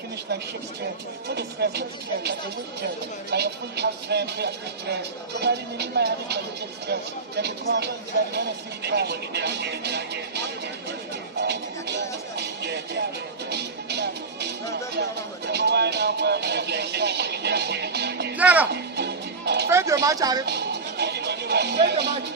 Finish like Shakespeare, what is stress, what is stress, like a wicked, like a full house van, pay a quick dress. Nobody need my head, like a big stress. They could come inside, when I see the guy. Zara, fais de match, arrête. Fais de match.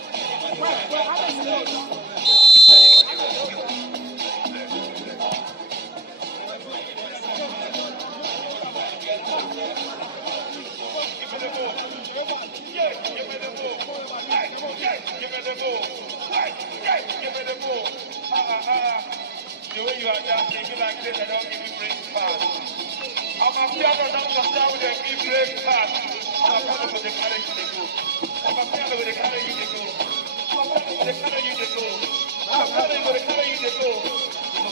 The way you are dancing, you like this, I don't give you break fast. I'm a piano dancer with a big break fast. I'm a piano with the carry you to go. I'm a piano with the carry you to go. I'm a piano with the carry you to go. I'm a piano with the carry you to go.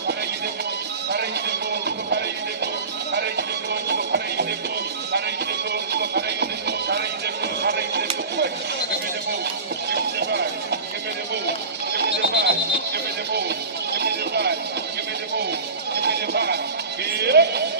Carry you to go. Carry you to go. Carry you to go. Carry you to go. Carry you to go. Carry you to go. Carry you to go. Carry you to go. Carry you to go. Give me the move. Give me the vibe. Give me the move. Give me the vibe. Give me the move. Give me the vibe. Give me the move. Give me the vibe. Yeah.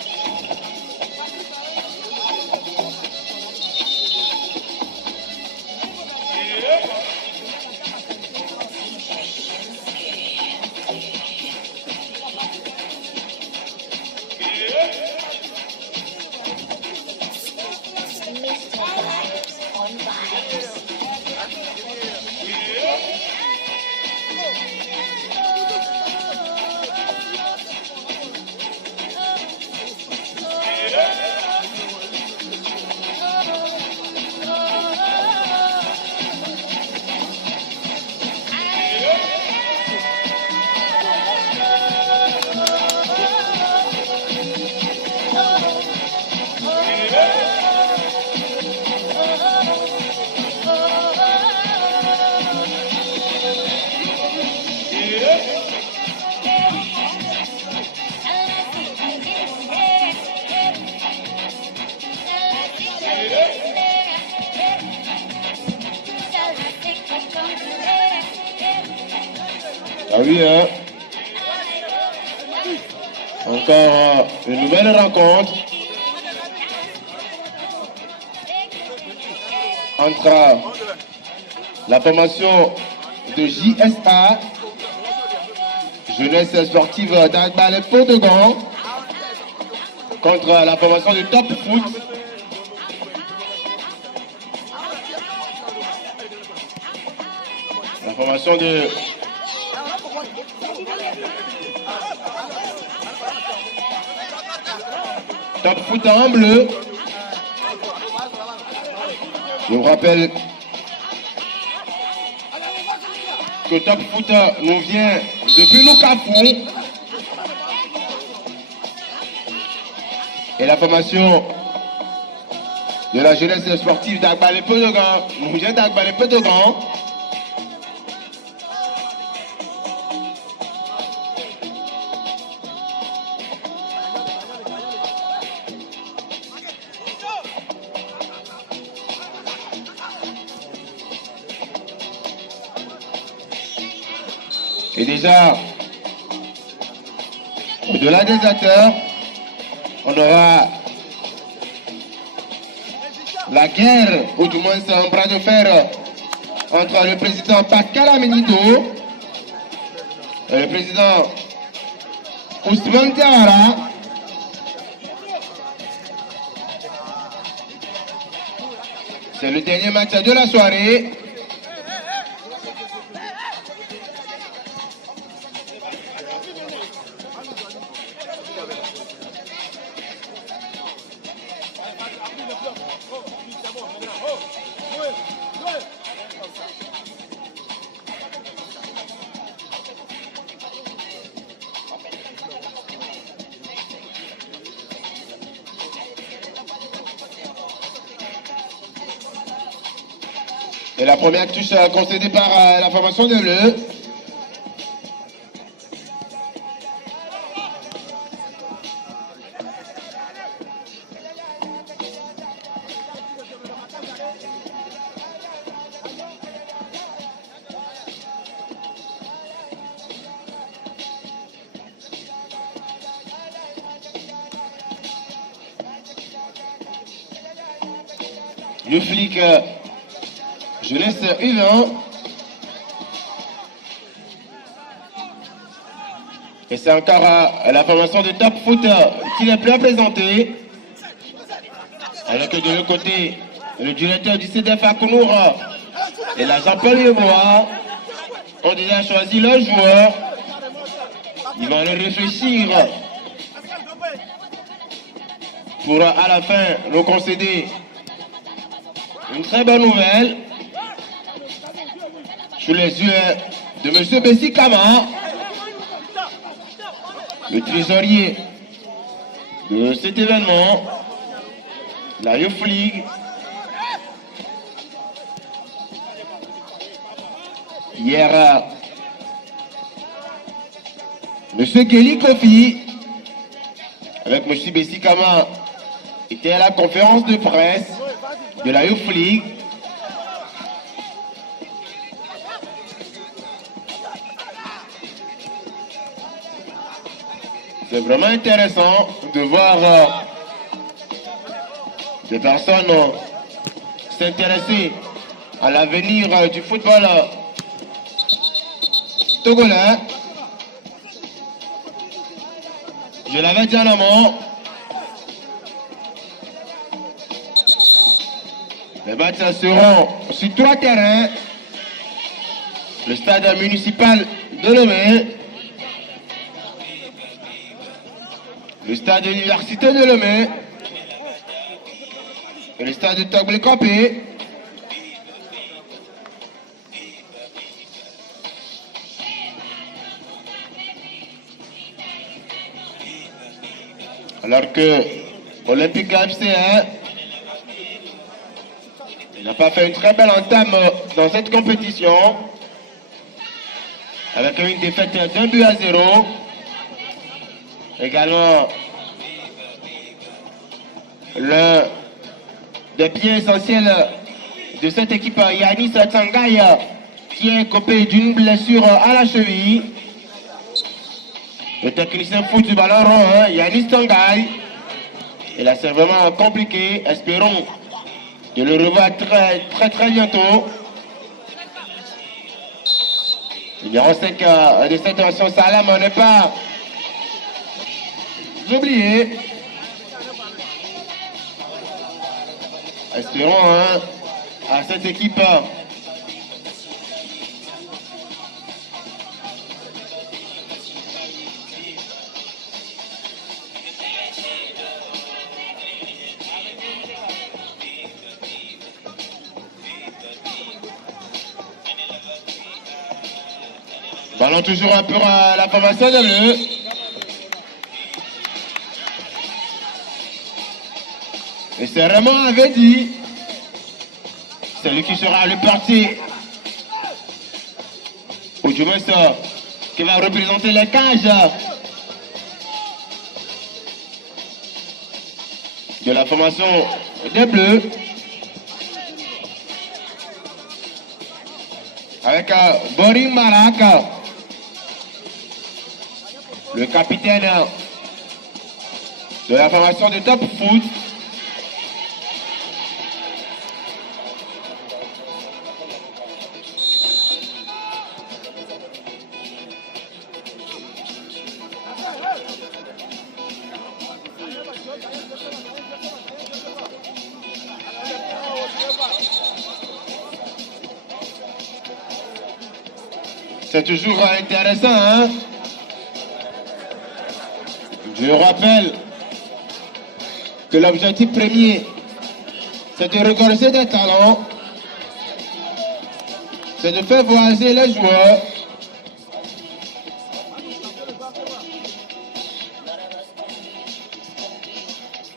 Ah oui, hein? Encore une nouvelle rencontre entre la formation de JSA, Jeunesse Sportive d'Agbal Podogan, contre la formation de Top Foot. La formation de Top Foot en bleu. Je vous rappelle que Top Foot nous vient depuis le Capou. Et la formation de la jeunesse sportive d'Agbal Podogan nous vient d'Agbal Podogan. Et déjà, au-delà des acteurs, on aura la guerre, ou du moins un bras de fer entre le président Pakala Menido et le président Ousmane Diawara. C'est le dernier match de la soirée. Et la première touche concédée par la formation de bleu. Le flic jeunesse U20. Et c'est encore la formation de Top Foot qui n'est plus à présenter. Alors que de l'autre côté, le directeur du CDF à Kounour et l'agent Paul Yebois ont déjà choisi leur joueur. Ils vont aller réfléchir pour à la fin nous concéder une très bonne nouvelle sous les yeux de M. Bessi Kama, le trésorier de cet événement, la Youth League. Hier, M. Kelly Kofi, avec M. Bessi Kama, était à la conférence de presse de la Youth League. C'est vraiment intéressant de voir des personnes s'intéresser à l'avenir du football togolais. Je l'avais dit en amont. Les matchs seront sur 3 terrains. Le stade municipal de Lomé, le stade de l'université de Lomé et le stade de Togblé-Campé. Alors que Olympique FC1 n'a pas fait une très belle entame dans cette compétition, avec une défaite d'1-0. Également, l'un des pieds essentiels de cette équipe, Yanis Tsangay, qui est copé d'une blessure à la cheville. Le technicien foot du ballon rond, Yanis Tsangay. Et là, c'est vraiment compliqué. Espérons Je le revois très bientôt. Numéro 5 de cette version Salam, on n'est pas oublié. Espérons à cette équipe ballon toujours un peu à la formation de bleu. Et c'est Raymond avait dit, c'est lui qui sera le parti, ou du moins ça, qui va représenter les cages de la formation des Bleus. Avec Borim Marak, le capitaine de la formation de Top Foot. C'est toujours intéressant, hein? Je rappelle que l'objectif premier, c'est de reconnaître des talents, c'est de faire voyager les joueurs.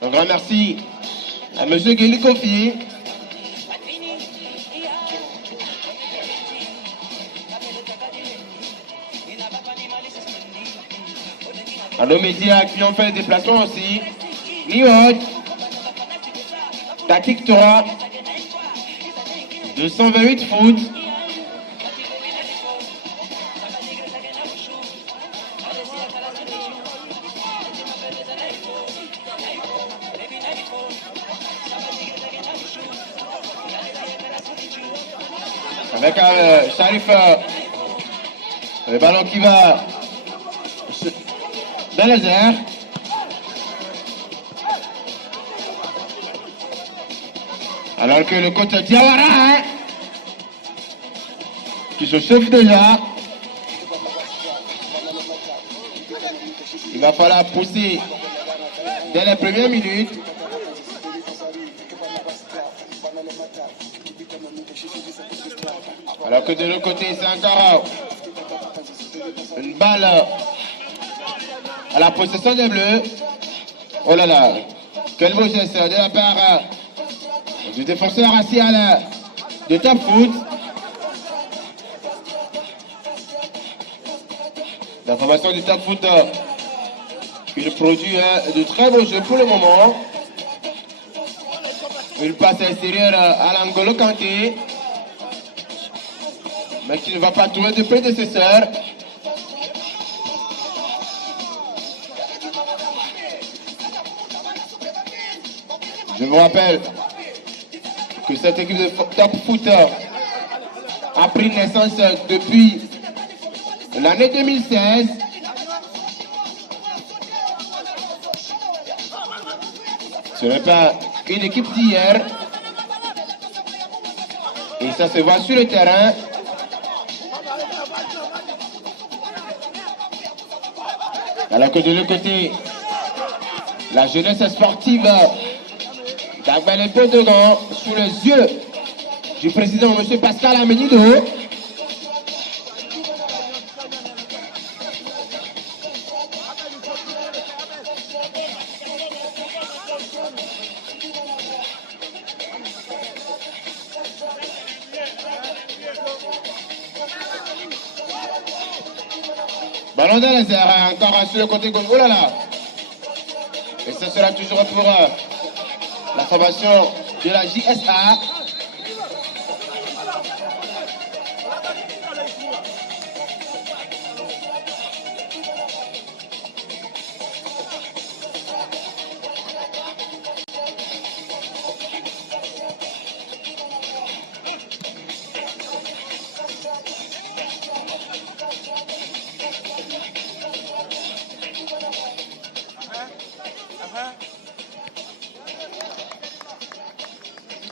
Un grand merci à M. Guéli Kofi. À nos médias qui ont fait le déplacement aussi. Niot, Tatik 3, 228 foot. Avec Sharif, le ballon qui va dans les airs. Alors que le coach Diawara, qui se chauffe déjà, il va falloir pousser dès les premières minutes. Alors que de l'autre côté, c'est encore une balle à la possession des Bleus. Oh là là, quel beau geste de la part du défenseur racial de Top Foot. La formation du Top Foot qui produit de très beaux jeux pour le moment. Une passe extérieure à l'Angolo Kanté, mais qui ne va pas trouver de prédécesseur. Je vous rappelle que cette équipe de Top Foot a pris naissance depuis l'année 2016. Ce n'est pas une équipe d'hier. Et ça se voit sur le terrain. Alors que de l'autre côté, la jeunesse sportive d'Agbel Podogan, sous les yeux du président M. Pascal Amenido. Ballon dans les airs, encore sur le côté gauche. Oh là là! Et ce sera toujours pour la formation de la JSA.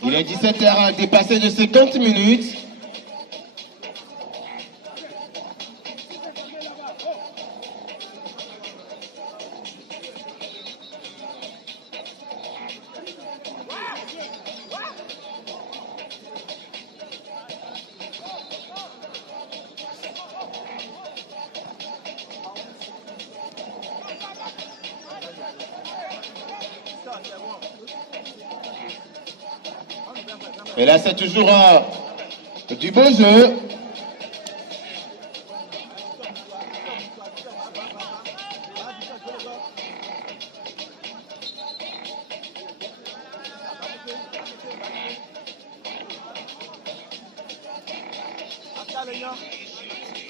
Il est 17h dépassé de 50 minutes. Et là, c'est toujours du beau jeu.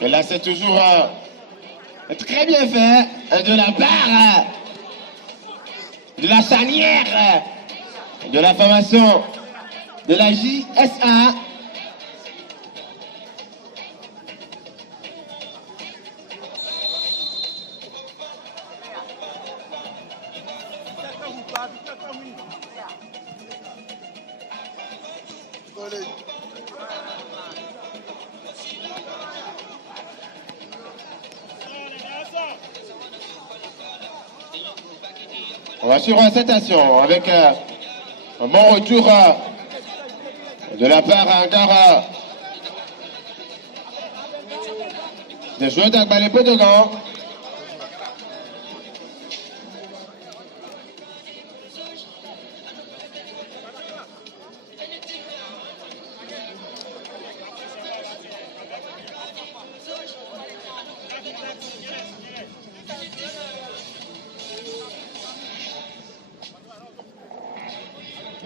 Et là, c'est toujours très bien fait de la part de la charnière de la formation de la JSA. On va suivre cette action avec un bon retour de la part encore des joueurs d'Agbalé Podogan.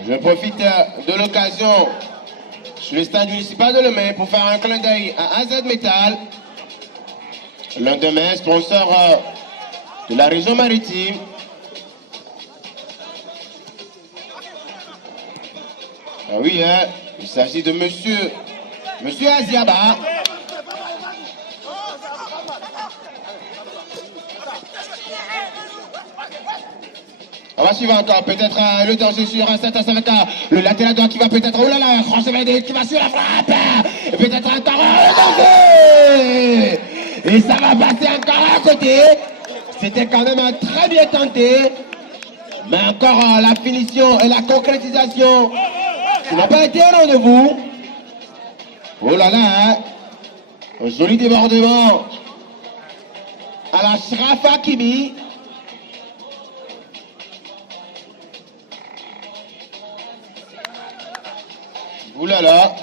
Je profite de l'occasion sur le stade municipal de Lemay pour faire un clin d'œil à AZ Metal, l'un de mes sponsors de la région maritime. Ah oui, hein, il s'agit de monsieur Aziaba. On va suivre encore peut-être le danger sur cette avec le latéral droit qui va peut-être, oh là là, franchement qui va sur la frappe, et peut-être encore le danger, et ça va passer encore à côté. C'était quand même très bien tenté, mais encore la finition et la concrétisation qui n'a pas été au rendez-vous. Oh là là, hein. Un joli débordement à la Shraf Hakimi. Ouh là là.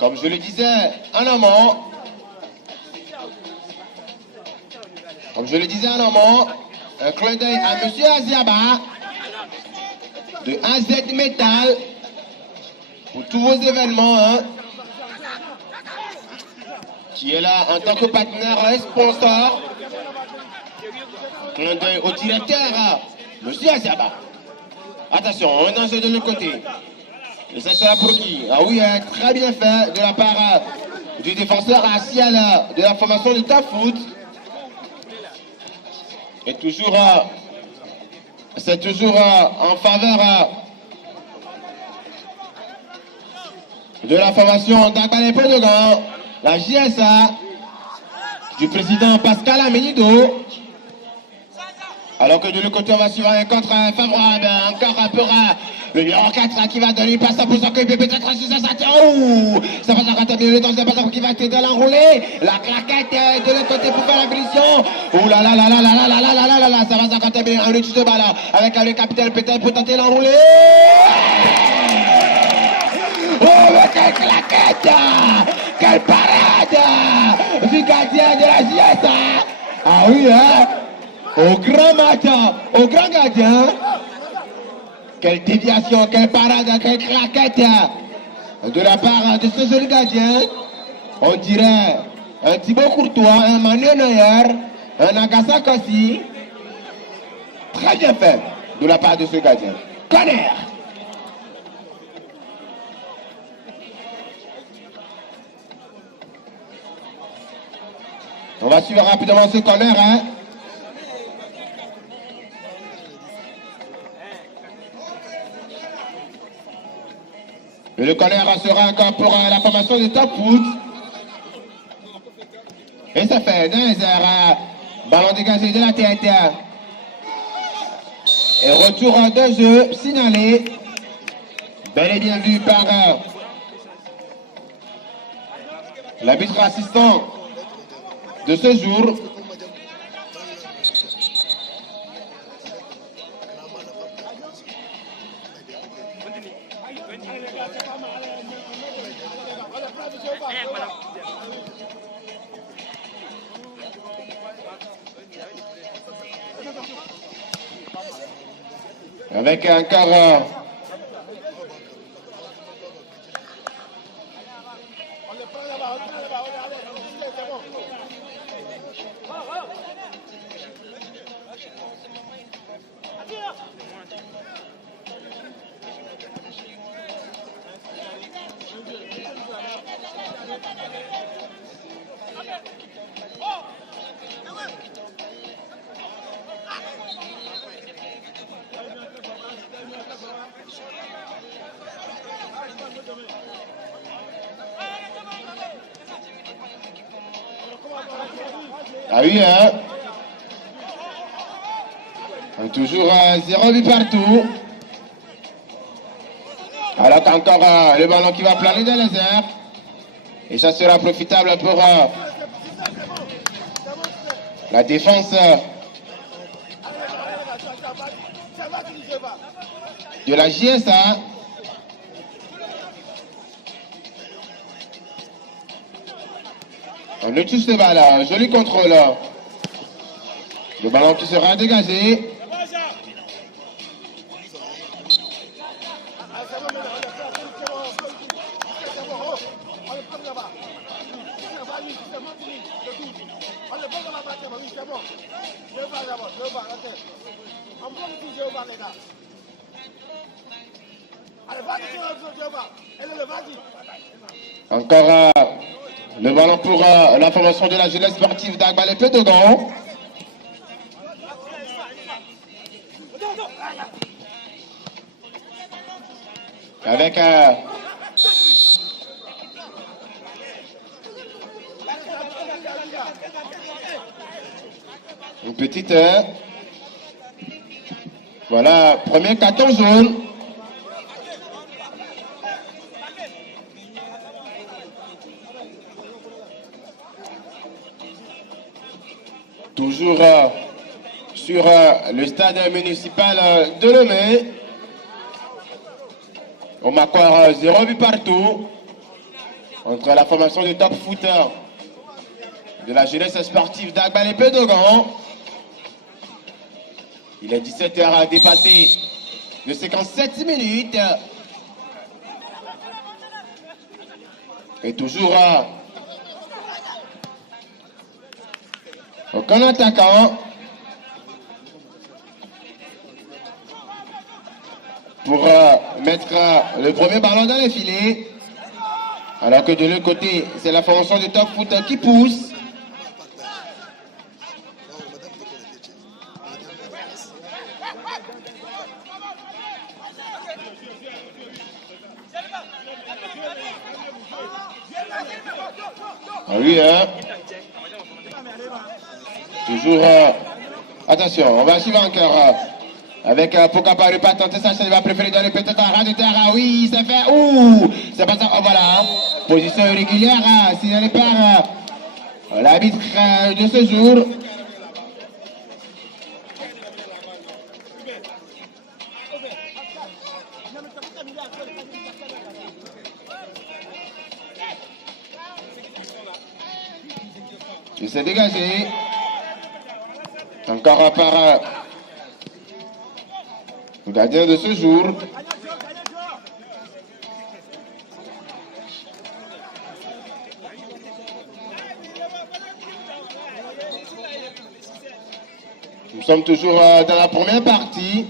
Comme je le disais en amont, un clin d'œil à M. Aziaba de AZ Metal pour tous vos événements, hein, qui est là en tant que partenaire et sponsor. Un clin d'œil au directeur, M. Aziaba. Attention, un enjeu de l'autre côté. Et ça sera pour qui? Ah oui, très bien fait de la part du défenseur Asiel de la formation de Tafoot. Et toujours, c'est toujours en faveur de la formation d'Agbalé Podogan, la JSA, du président Pascal Amenido. Alors que de l'autre côté, on va suivre un contre favorable, encore un peu le numéro 4 qui va donner une passe pour s'occuper peut-être sur sa ceinture. Ouh, ça va s'arrêter le temps, c'est pas qui va t'aider à l'enrouler. La claquette de l'autre côté pour faire la finition. Ouh là là là là là là là là là là là là, ça va s'arrêter bien un touche de balle avec le capitaine peut-être pour tenter l'enrouler. Oh, mais quelle claquette! Quelle parade du gardien de la JSA! Ah oui, hein? Au grand gardien. Quelle déviation, quelle parade, quelle claquette de la part de ce joli gardien. On dirait un Thibaut Courtois, un Manuel Neuer, un Agassak aussi. Très bien fait de la part de ce gardien. Corner. On va suivre rapidement ce corner, hein. corner sera encore pour la formation de Top Foot. Et ça fait dans les airs. Ballon dégagé de la tête. Et retour de jeu signalé. Bel et bien vu par l'arbitre assistant de ce jour. Avec encore ah oui, hein? Toujours 0 but partout. Alors qu'encore le ballon qui va planer dans les airs. Et ça sera profitable pour la défense de la JSA. On ne touche le ballon, joli contrôle. Le ballon qui sera dégagé. Encore le ballon pour la formation de la jeunesse sportive d'Agba les Pédogans. Avec une petite voilà, premier carton jaune. Toujours sur le stade municipal de Lomé. On marque 0 but partout entre la formation de Top Foot de la jeunesse sportive d'Agba les Pédogans. Il est 17h dépassé de 57 minutes. Et toujours aucun attaquant pour mettre le premier ballon dans les filets. Alors que de l'autre côté, c'est la formation de Top Foot qui pousse. Ah oui, hein? Toujours, attention, on va suivre encore avec pourquoi pas tenter ça, il va préférer donner peut-être un ras de terre. Ah oui, c'est fait. Ouh, c'est pas ça. Oh voilà, position irrégulière, signalée par l'arbitre de ce jour. Il s'est dégagé. Encore par le gardien de ce jour. Nous sommes toujours dans la première partie.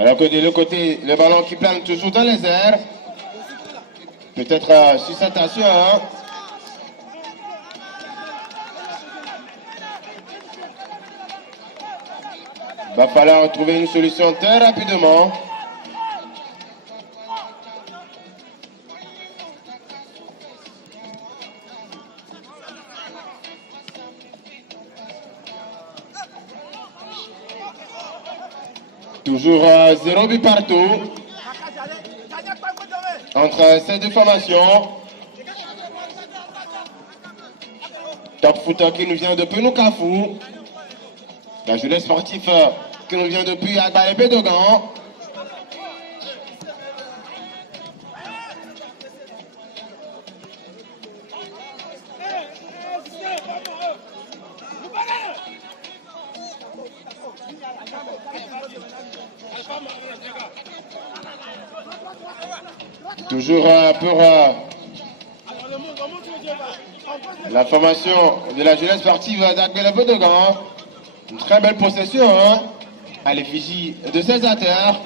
Alors que de l'autre côté, le ballon qui plane toujours dans les airs. Peut-être suscitation. Hein? Va falloir trouver une solution très rapidement. Toujours 0 but partout entre ces deux formations. Top Foot qui nous vient depuis Nukafu. La jeunesse sportive qui nous vient depuis Agbalébé Dogan. Toujours pour la formation de la jeunesse sportive d'Agbalébé Dogan. Une très belle possession hein, à l'effigie de ses acteurs.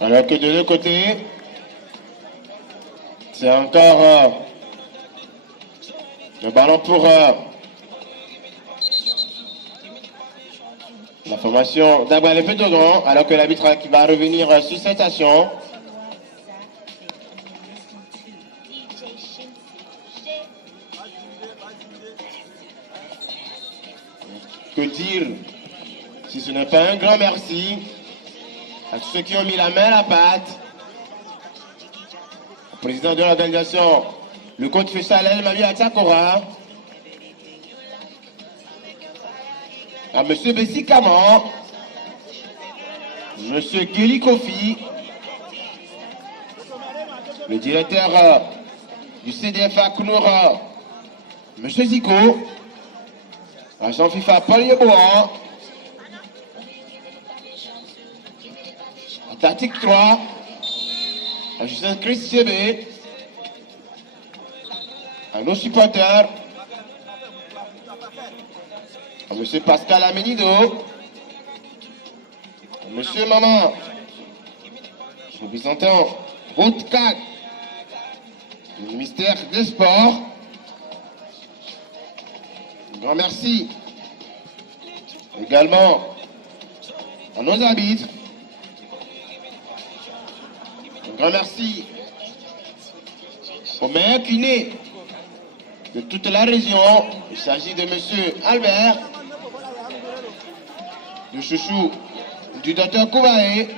Alors que de l'autre côté, c'est encore le ballon pour la formation d'Agbalébé Dogan, alors que l'arbitre qui va revenir sur cette action. Que dire si ce n'est pas un grand merci à tous ceux qui ont mis la main à la pâte, au président de l'organisation, le coach Fessal El Mami Atakora, à M. Bessi Kaman, M. Kelly Kofi, le directeur du CDFA Kounoura, M. Zico, agent FIFA Paul Yeboan, Tactique 3, à Justin Chris Chébé, à nos supporters, à M. Pascal Amenido, à M. Maman, représentant Route 4 du ministère des Sports. Un grand merci également à nos arbitres. Un grand merci au maire kiné de toute la région. Il s'agit de M. Albert, du chouchou du docteur Koubaé.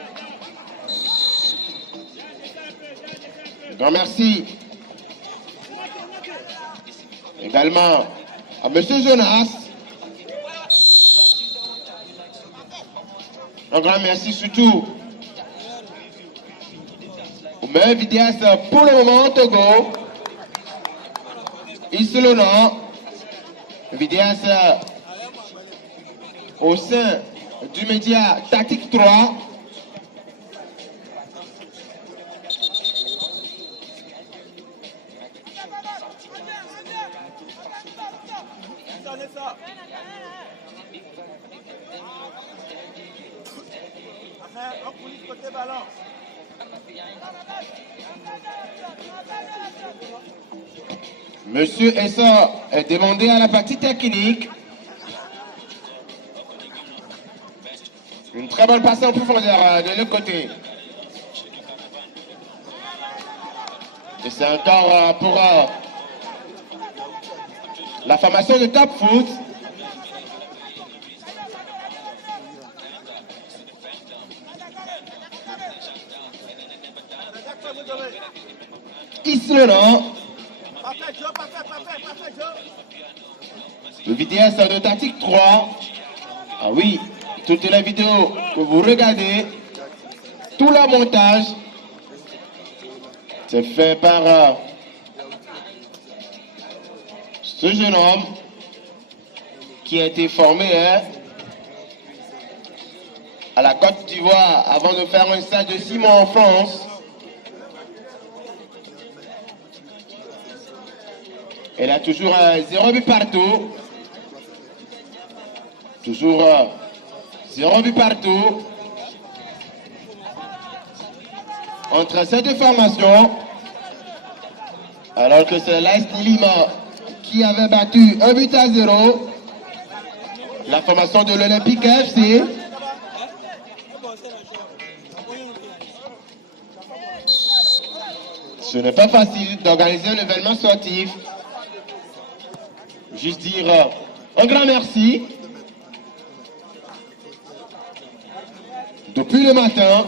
Un grand merci également à M. Jonas. Un grand merci surtout au meilleur vidéaste pour le moment au Togo, Isolona, vidéaste au sein du média Tactique 3. Monsieur Essa est demandé à la partie technique. Une très bonne passe en profondeur de l'autre côté. Et c'est encore pour la formation de Top Foot. Islona. Le VTS de Tactique 3. Ah oui, toutes les vidéos que vous regardez, tout le montage, c'est fait par ce jeune homme qui a été formé à la Côte d'Ivoire avant de faire un stage de 6 mois en France. Elle a toujours 0 but partout. Toujours 0 but partout. Entre ces deux formations, alors que c'est l'AS Lima qui avait battu 1 but à 0. La formation de l'Olympique FC. Ce n'est pas facile d'organiser un événement sportif. Juste dire un grand merci. Depuis le matin,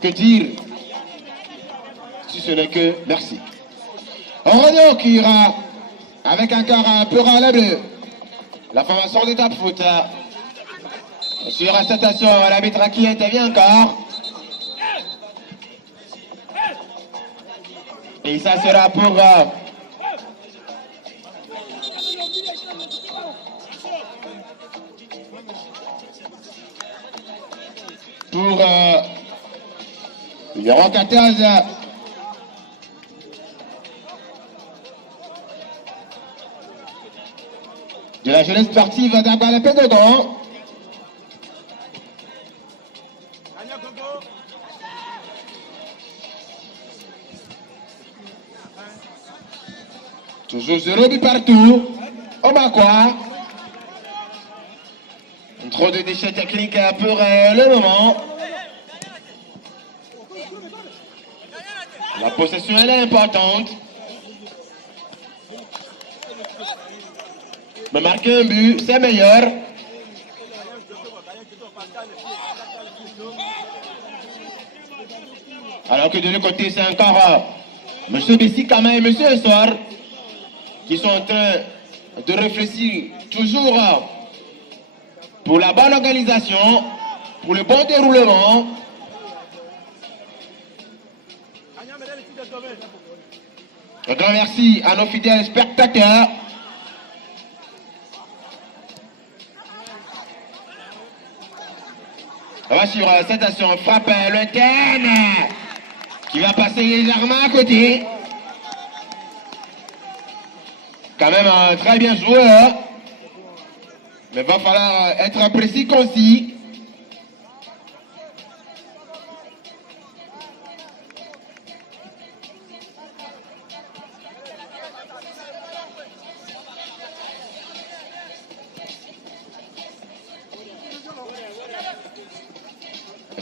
que dire si ce n'est que merci. Renaud qui ira avec encore un peu à la bleue. La formation d'étape foot. Sur cette station, l'arbitre qui intervient encore. Et ça sera pour numéro 14 de la jeunesse sportive d'Agualapé-Dogon. Toujours 0 but partout. On va quoi? Trop de déchets techniques pour le moment. La possession elle est importante. Mais marquer un but, c'est meilleur. Alors que de l'autre côté, c'est encore M. Bessikama et M. Essor qui sont en train de réfléchir toujours pour la bonne organisation, pour le bon déroulement. Un grand merci à nos fidèles spectateurs. On va sur cette action, frappe lointaine qui va passer légèrement à côté. Quand même très bien joué, hein? Mais il va falloir être précis, concis.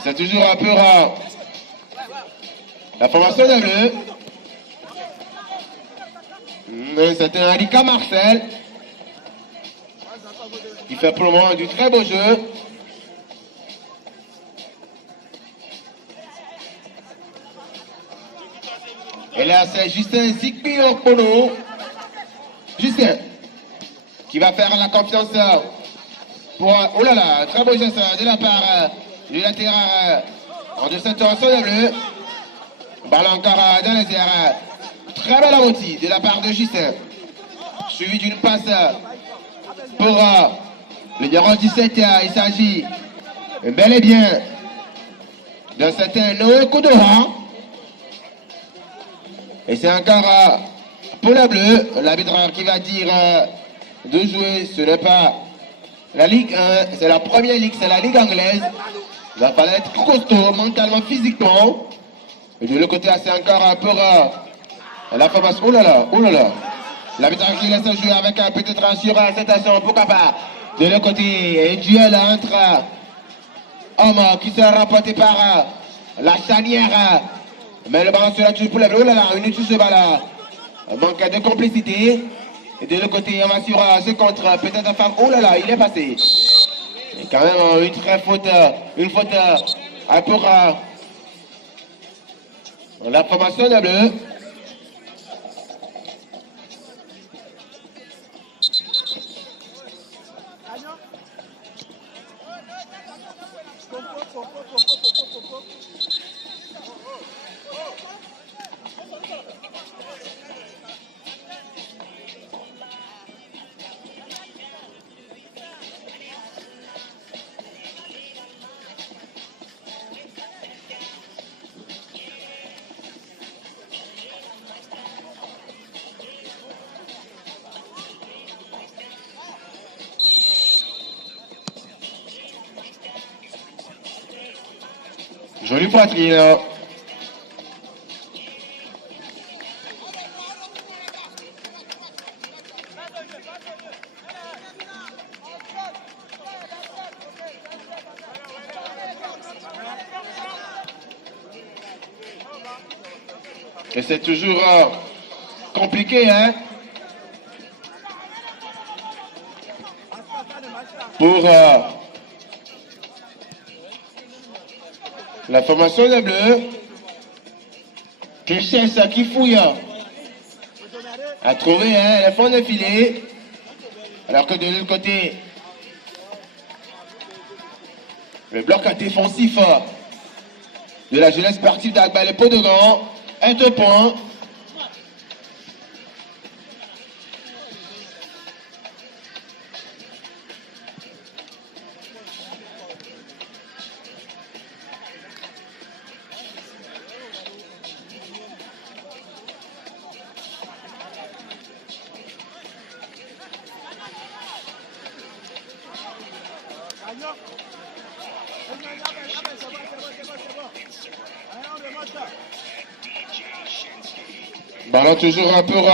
C'est toujours un peu rare. La formation de bleu. C'est un handicap Marcel qui fait pour le moment du très beau jeu. Et là, c'est Justin Zikpi-Okpono. Justin qui va faire la confiance pour... Oh là là, très beau geste de la part du latéral de cette formation de bleu. Balle encore dans les airs. Très belle amortie de la part de Justin. Suivi d'une passe pour le numéro 17. Il s'agit bel et bien d'un certain Noé Koudora. Et c'est encore pour le bleu. L'arbitre qui va dire de jouer. Ce n'est pas la Ligue 1. C'est la première ligue. C'est la Ligue anglaise. Il va falloir être costaud mentalement, physiquement. Et de l'autre côté, c'est encore pour... la formation, oh là là, oh là là. L'arbitre qui laisse jouer avec peut-être sur cette action, pourquoi pas. De l'autre côté, un duel entre hommes qui sera remporté par la charnière. Mais le ballon sera toujours pour la bleu. Oh là là, une touche de balle. Manque de complicité. Et de l'autre côté, on va sur ce contre peut-être un femme. Oh là là, il est passé. Et quand même une très faute, une faute pour La formation des Bleus. Jolie poitrine. Et c'est toujours compliqué, hein, pour la formation des Bleus, qui cherche, qui fouille à trouver les fonds de filet, alors que de l'autre côté, le bloc défensif de la jeunesse sportive d'Agba, les Pots-de-Gand, est au point. Ballon toujours pour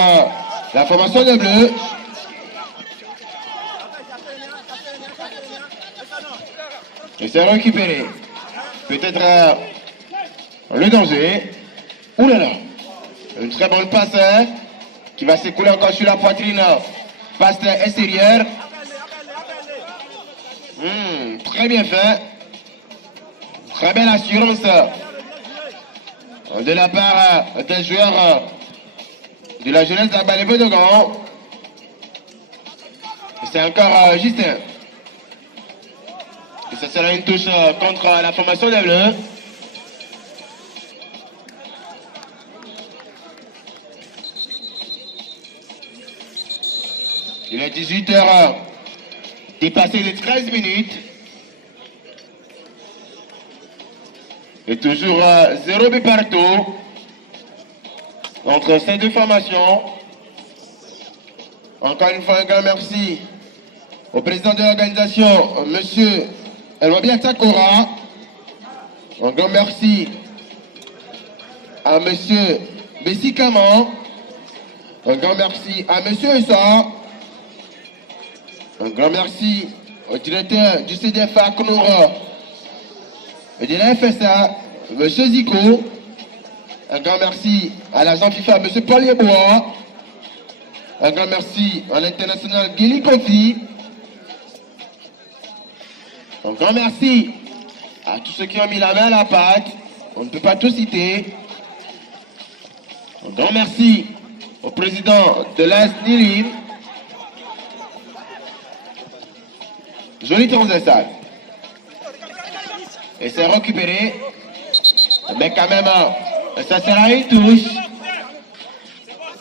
la formation des Bleus. Et c'est récupéré. Peut-être le danger. Ouh là là. Une très bonne passe qui va s'écouler encore sur la poitrine. Passe extérieure. Très bien fait. Très belle assurance de la part des joueurs de la jeunesse d'Agba les Pots-de-Gand. C'est encore Justin. Et ça sera une touche contre la formation des Bleus. Il est 18h, dépassé de 13 minutes. Et toujours 0 but partout entre ces deux formations. Encore une fois, un grand merci au président de l'organisation, M. Elwabia Takora. Un grand merci à M. Bessi Kaman. Un grand merci à M. Essa. Un grand merci au directeur du CDFA Konoura et de la FSA, M. Zico. Un grand merci à l'agent FIFA, M. Paul Yebois. Un grand merci à l'international Gili Kofi. Un grand merci à tous ceux qui ont mis la main à la pâte. On ne peut pas tout citer. Un grand merci au président de l'AS Nilin. Jolie transversale. Et c'est récupéré. Mais quand même, ça sera une touche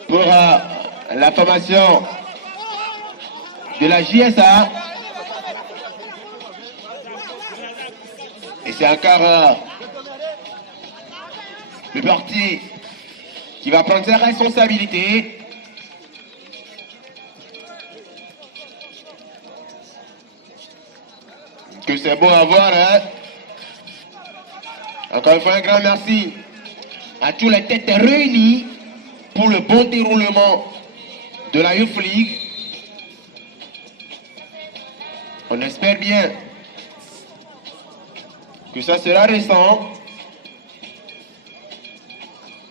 pour la formation de la JSA. Et c'est encore le parti qui va prendre ses responsabilités. Que c'est beau à voir, hein? Encore une fois, un grand merci à tous les têtes réunies pour le bon déroulement de la Youth League. On espère bien que ça sera récent.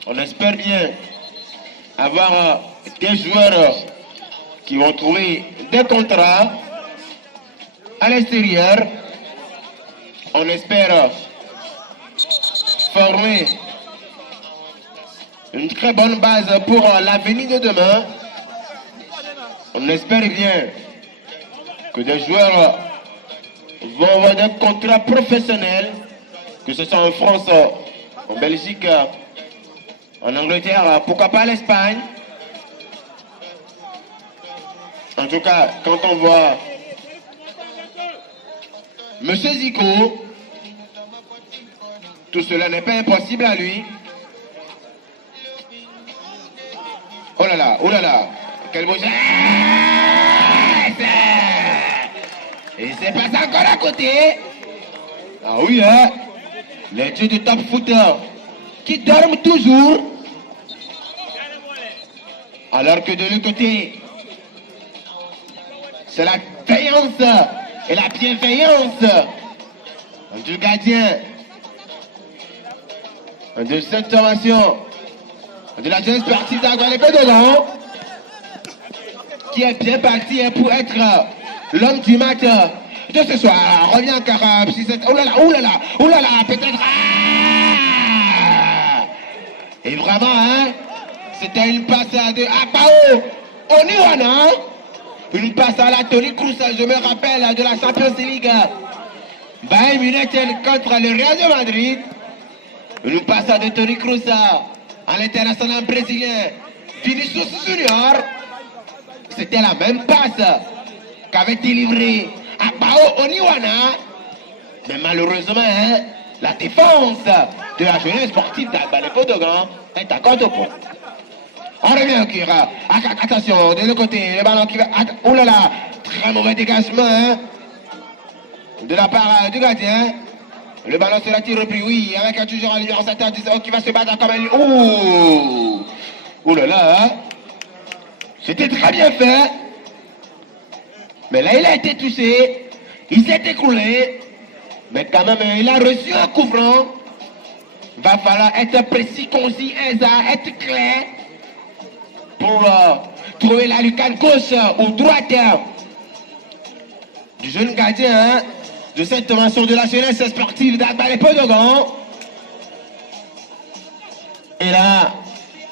On espère bien avoir des joueurs qui vont trouver des contrats à l'extérieur. On espère former une très bonne base pour l'avenir de demain. On espère bien que des joueurs vont avoir des contrats professionnels, que ce soit en France, en Belgique, en Angleterre, pourquoi pas l'Espagne. En tout cas, quand on voit Monsieur Zico, tout cela n'est pas impossible à lui. Oh là là, quel beau jeu! Et c'est pas encore à côté. Ah oui, hein? Les dieux du top foot qui dorment toujours. Alors que de l'autre côté, c'est la veillance et la bienveillance du gardien de cette formation de la jeunesse sportive d'Agualepé-Dogon, qui est bien parti pour être l'homme du match de ce soir. Revient encore. Oh là là, peut-être. Et vraiment, hein, c'était une passe de Akpao Oniwana. Une passe à la Toni Kroos, je me rappelle, de la Champions League. Bayern Munich contre le Real de Madrid. Une passe de Toni Kroos à l'international brésilien Vinicius Junior. C'était la même passe qu'avait délivré Akpao Oniwana. Mais malheureusement, hein, la défense de la jeunesse sportive d'Agualepé-Dogon est à compte au point. On revient au Kira. Attention, de l'autre côté, le ballon qui va. Oh là là, très mauvais dégagement hein, de la part du gardien. Le ballon sera-t-il repris? Oui, avec un toujours en numéro 7 qui va se battre comme un. Ouh! Oh là là, hein. C'était très bien fait. Mais là, il a été touché. Il s'est écroulé. Mais quand même, il a reçu un coup franc. Va falloir être précis, concis, exact, être clair pour trouver la lucarne gauche ou droite du jeune gardien hein, de cette formation de la jeunesse sportive d'Agualepé-Dogon. Et là,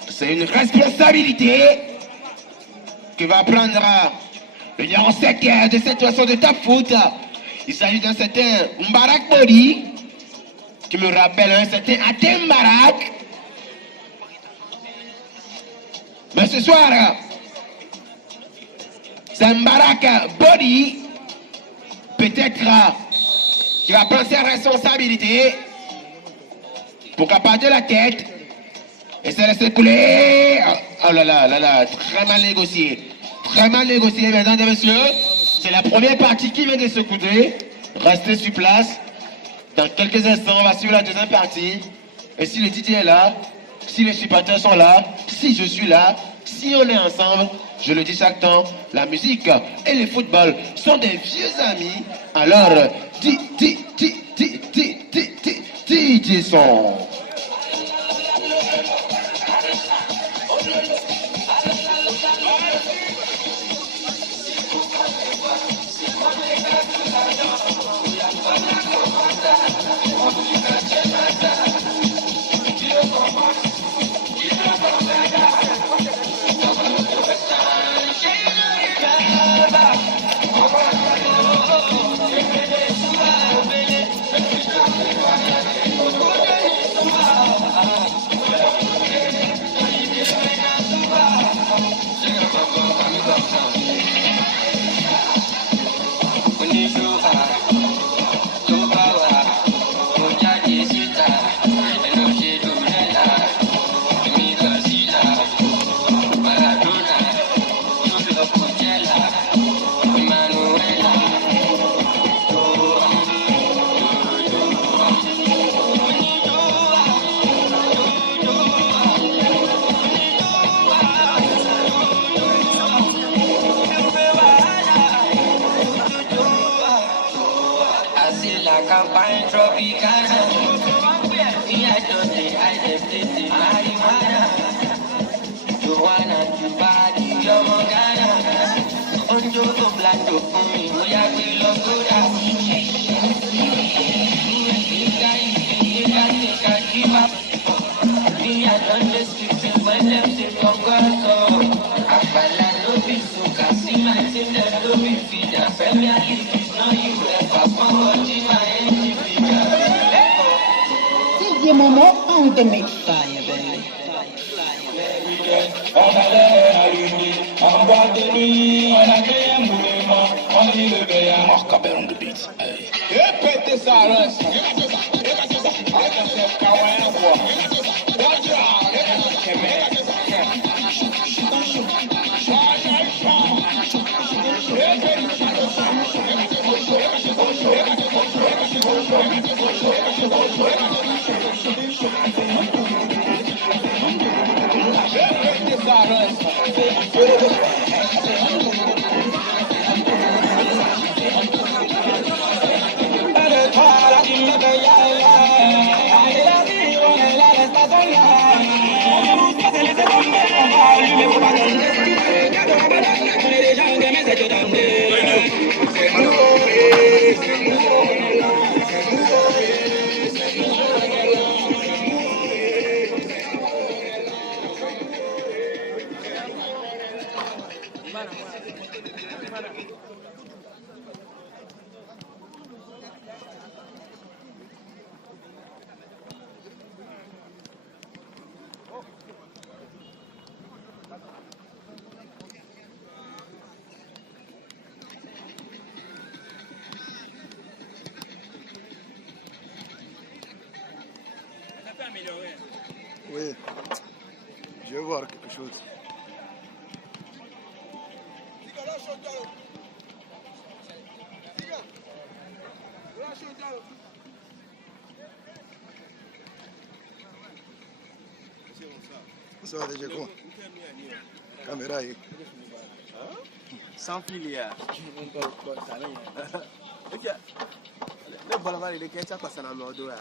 c'est une responsabilité que va prendre le numéro 7 de cette formation de top foot. Il s'agit d'un certain Mbarak Bodi, qui me rappelle un certain Atem Mbarak. Mais ce soir, c'est Mbarak Bodi, peut-être, qui va prendre ses responsabilités pour capable de la tête et se laisser couler. Oh là là, très mal négocié. Très mal négocié, mesdames et messieurs. C'est la première partie qui vient de se couder. Restez sur place. Dans quelques instants, on va suivre la deuxième partie. Et si le DJ est là, si les supporters sont là, si je suis là, si on est ensemble, je le dis chaque temps, la musique et le football sont des vieux amis. Alors, DJ son. Campagne tropicana. Me, I don't think I just did the marijuana. You wanna do body, you're Morgana. On your blando for me, we are the Logoda. Me, I don't just DJ Momo on the mix. Fire, baby. Mark Cabell on the beat. Hey. Oui, je vais voir quelque chose. Ça va déjà quoi? Caméra est. Sans filière. Le balava il est qu'un ça passe dans l'ordre là.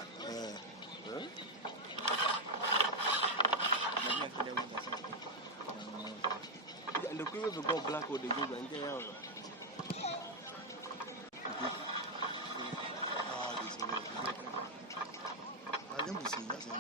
Le coup veut go black ou de go ben que ya. Ah désolé. Ah bien aussi, là c'est.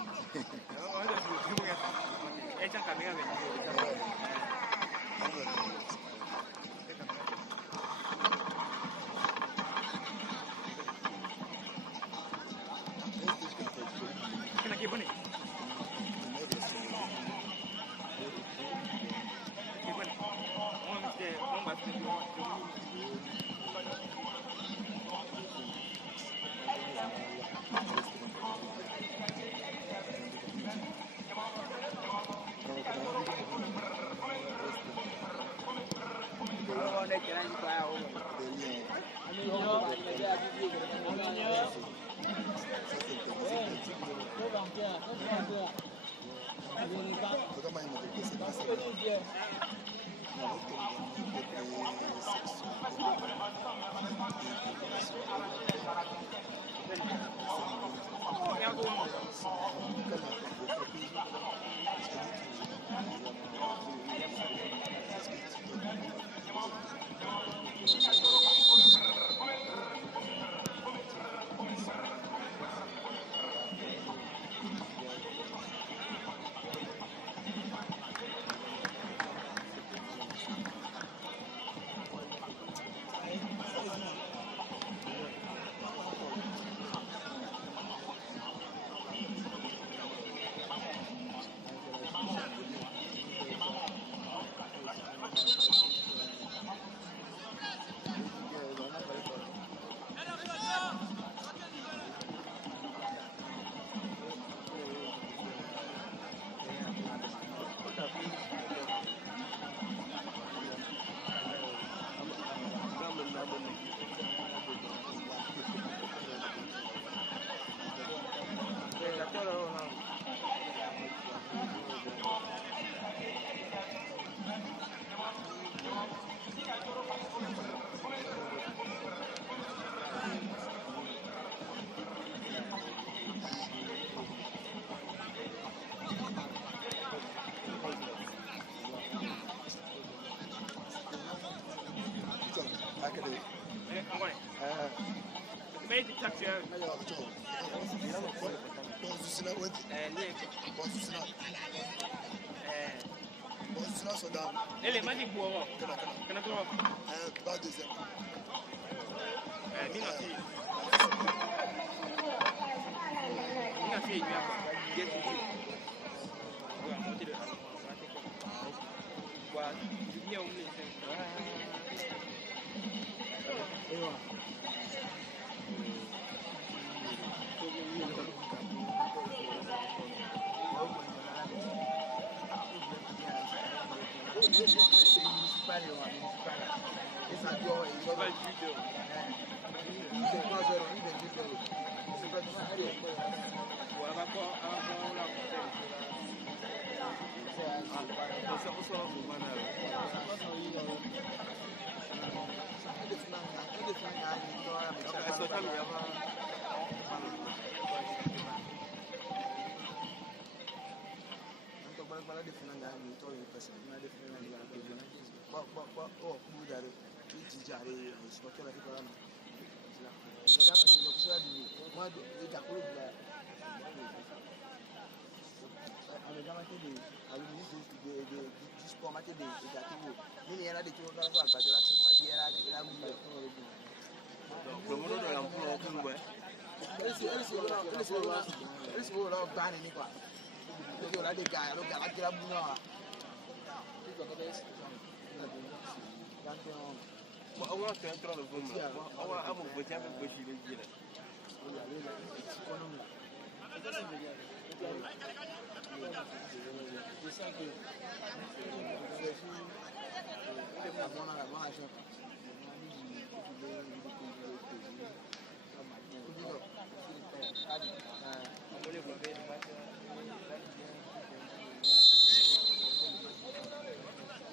Elle est magique pour moi.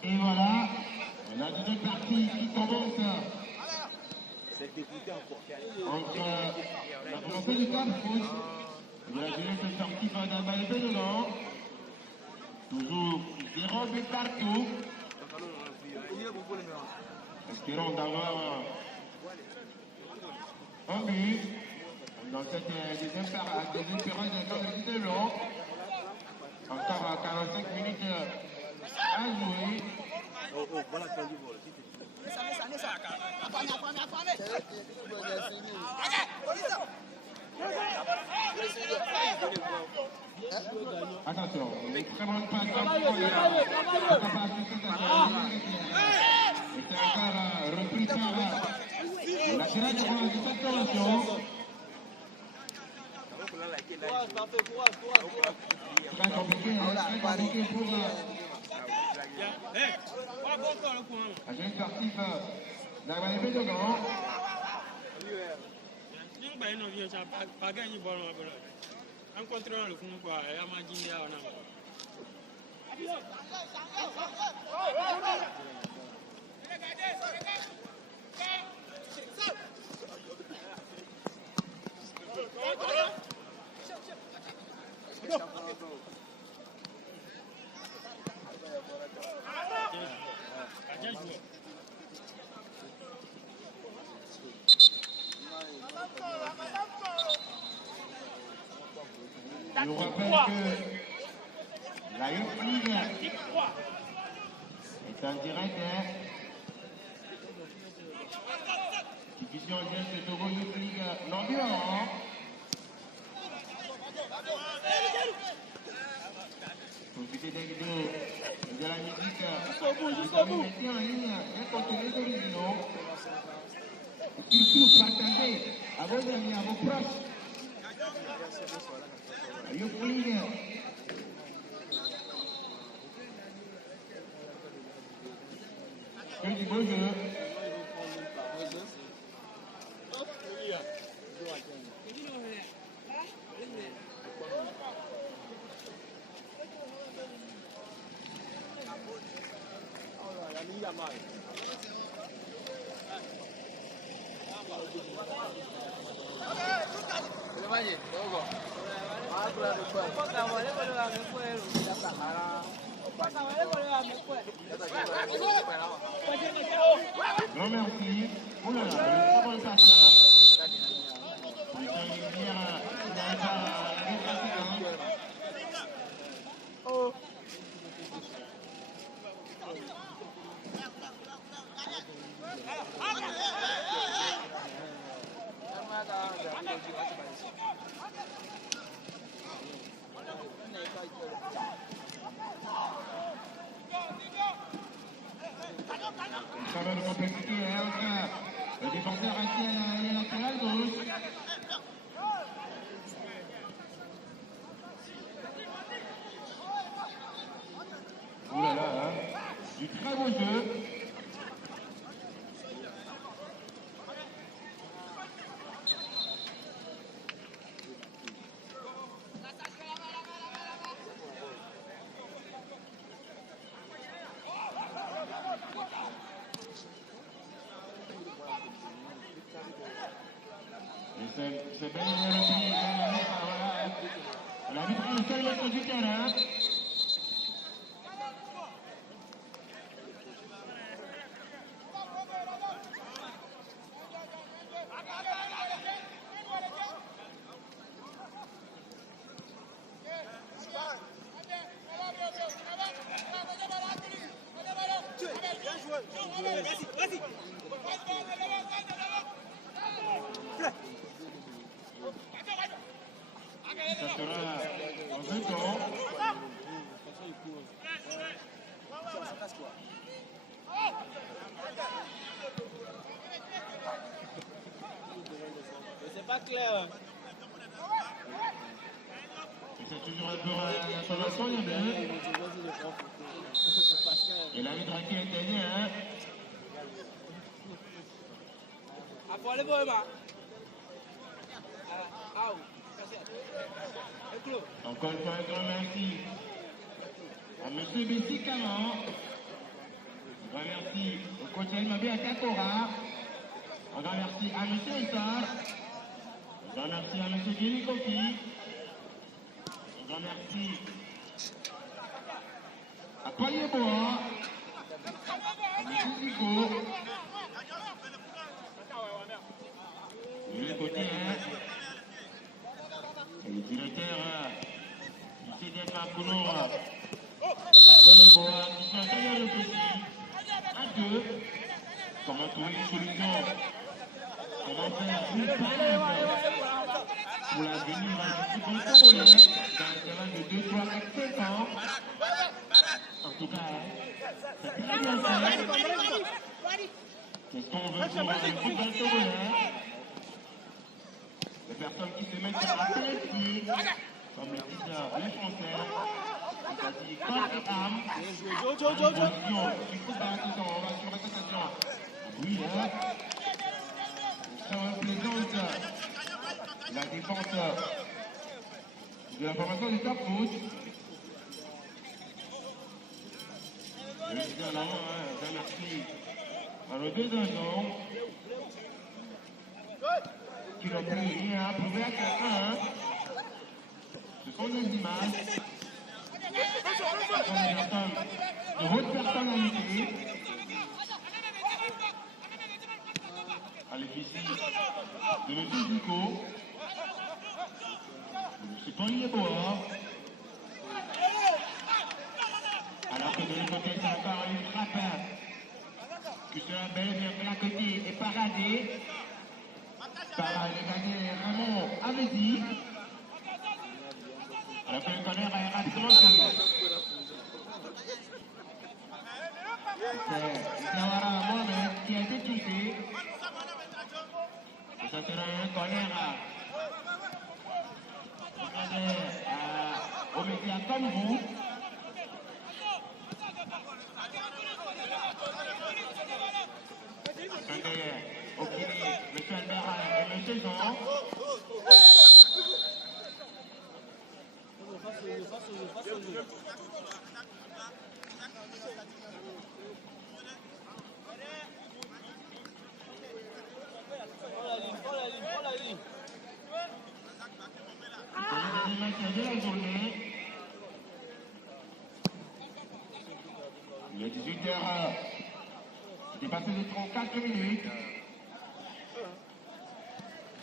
Et voilà, on a deux parties qui commencent entre la volonté de Carrefour et la jeunesse sportive d'Alba dedans. Toujours 0 but partout. Espérons d'avoir un but dans cette deuxième période de long. Encore 45 minutes à jouer. Attention, les très bonnes passes c'est encore repris par la tirade de cette formation. Très compliqué pour la jeune sportive d'Alba de Gand. Encontrons le fond quoi, et à ma dîner à Je vous rappelle que la Youth League est en direct. Division jeune de Togo Youth League Nambian. Profitez des vidéos de la musique. Jusqu'au bout. Mettez en ligne les contenus originaux. Et surtout, partagez à vos amis, à vos proches. Youth League. Que du beau jeu. Grand merci. Oh là là, une très bonne passe. Pour dire qu'il n'avait pas la défense. Oh. belle reprise. L'arbitre est le seul maître du terrain. Ça sera en 2 temps. C'est pas clair. C'est toujours un peu la formation, il y a bien. Et l'arbitre qui est gagné, hein. Après le bois, Encore une fois, un grand merci à M. Bessi Caman. Un grand merci au coach Aïmabé à Kakora. Un grand merci à M. Essar. Un grand merci à M. Gilly Kofi. Un grand merci à Poyeboa. À M. Zico. De l'autre côté, hein. Et le directeur du CDF à Kounoura, Poyeboa, qui sont derrière le petit, à 2. Comment trouver une solution? Comment faire une passe pour l'avenir du football congolais dans un terrain de 2, 3, 4, 5 ans? En tout cas, c'est très bien fait. Qu'est-ce qu'on veut pour le football congolais? Les personnes qui se mettent à plein pied, comme le disent les Français, c'est-à-dire corps et âme, en position du football, attention, on va sur attention. Oui, hein? Ça représente la défense de la formation du top foot. Je vais dire là, un merci à nos deux agents qui n'ont plus rien à prouver à quelqu'un. Ce sont des images. Ce sont des personnes de haute personnalité. À l'effigie de M. Zico, de M. Poyeboa, alors que de l'autre côté, c'est encore une frappe qui sera bel et bien placotée et paradée par le gagné Ramon Avedi, alors que le corner est rapidement joué. C'est Nawara Mohamed qui a été touché. Ça sera un corner au média comme vous. Attendez, au Kini, M. Albert et M. Jean. De la journée. Il est 18h. Dépassé de 34 minutes.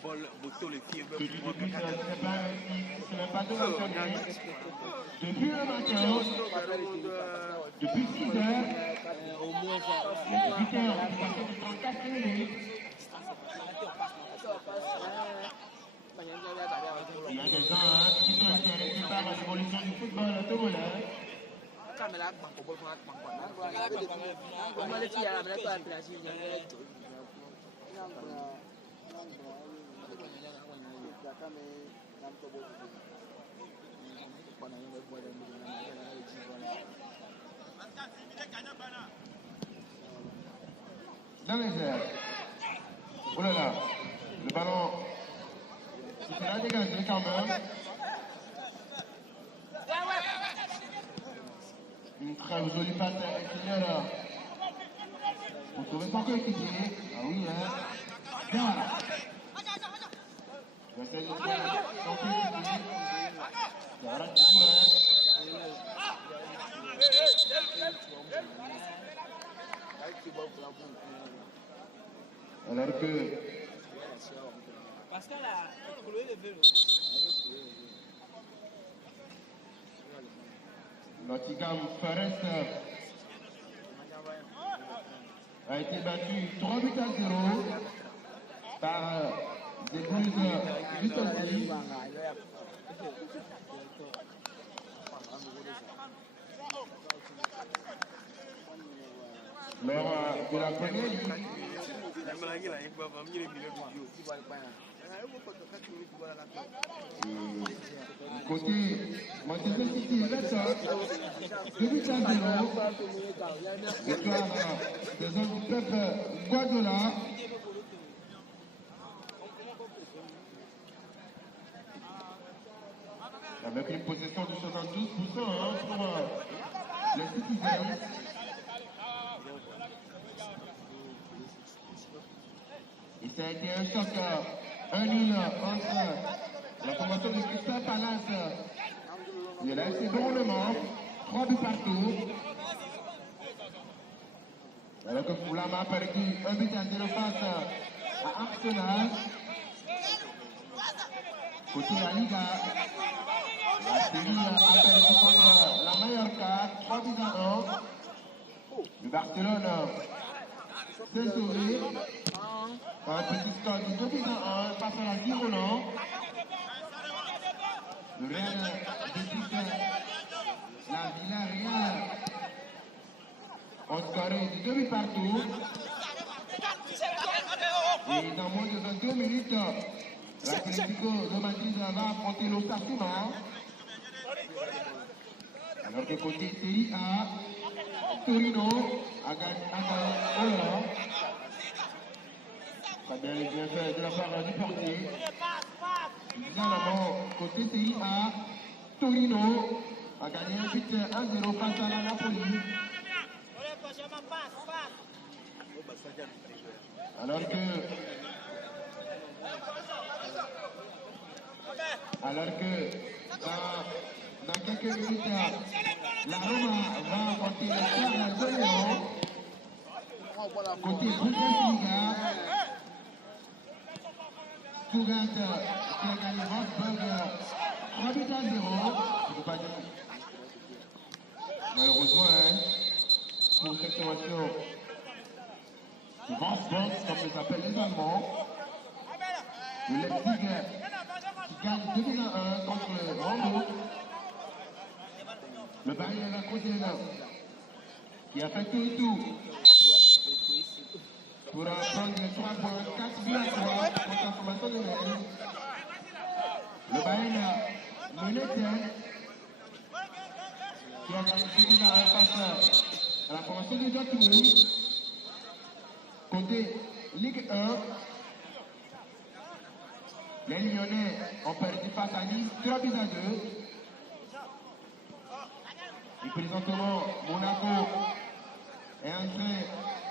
Depuis le début, ce n'est pas de mentionner. Depuis le matin, depuis 6 heures, il est 18h. Dépassé de 34 minutes. Il y a des gens qui sont intéressés par l'évolution du football togolais. Dans les airs. Oh là là, le ballon. Il sera dégagé quand même. Une très jolie passe extérieure pour trouver son coéquipier. Ah oui, hein. Bien. J'essaie de faire tenter ici. Il y aura toujours un. Alors que Pascal a cloué le vélo. Nottingham Forest a été battu 3 buts à 0 par des Blues juste aussi. Lors de la première ligue, côté Manchester City, 2 buts à 0. Victoire des hommes du Pep Guardiola. Avec une possession de 72% pour les Citizens. Et ça a été un choc, un nul entre la formation de Crystal Palace et la FC Bournemouth, 3 buts partout. Alors que Fulham a perdu 1 but à 0 face à Arsenal. Côté la Liga, la Séville a perdu contre la Mallorca, 3 buts à 1. Le Barcelone s'est sauvé. Un petit score de 2 buts à 1 face à la Girona. Le Real décide la Villarreal ont scoré de 2 buts partout. Et dans moins de 22 minutes, l'Atlético de Madrid va affronter l'Osasuna. Alors que côté Serie A, Torino a gagné 1. Ça bien fait de la part du portier. Finalement, côté Serie A, Torino a gagné 1 but à 0 face à la Napoli. Alors que dans quelques minutes, la Roma va affronter le Real de Lyon. Côté Bundesliga, Stuttgart qui a gagné Wolfsburg 3 buts à 0. Je ne peux pas dire. Malheureusement, pour cette formation de Wolfsburg, comme les appellent les Allemands, le Leipzig qui gagne 2 buts à 1 contre le Hambourg. Le Bayern Leverkusen qui a fait tout pour prendre les 3 points, 4 buts à 3 contre la formation de Metz. Le Bayern Munich qui a gagné 2 buts à 1 face à la formation de Dortmund. Côté Ligue 1, les Lyonnais ont perdu face à Nice 3 buts à 2. Et présentement, Monaco est en train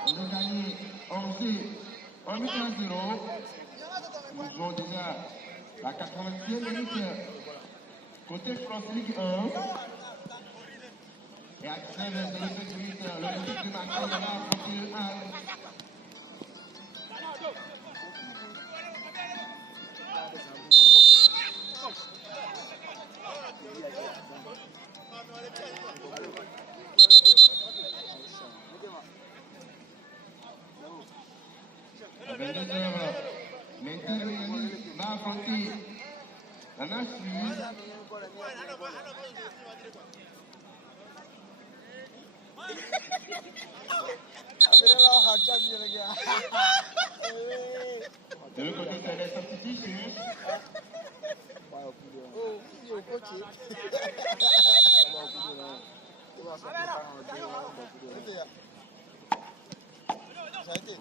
de gagner 1 but à 0. Nous jouons déjà la 80e minute côté France Ligue 1. Et à 19h de l'autre minute, l'Olympique de Marseille va affronter le Havre. À 22h, l'Inter va affronter la Nashville. De l'autre côté, c'est les substitutions.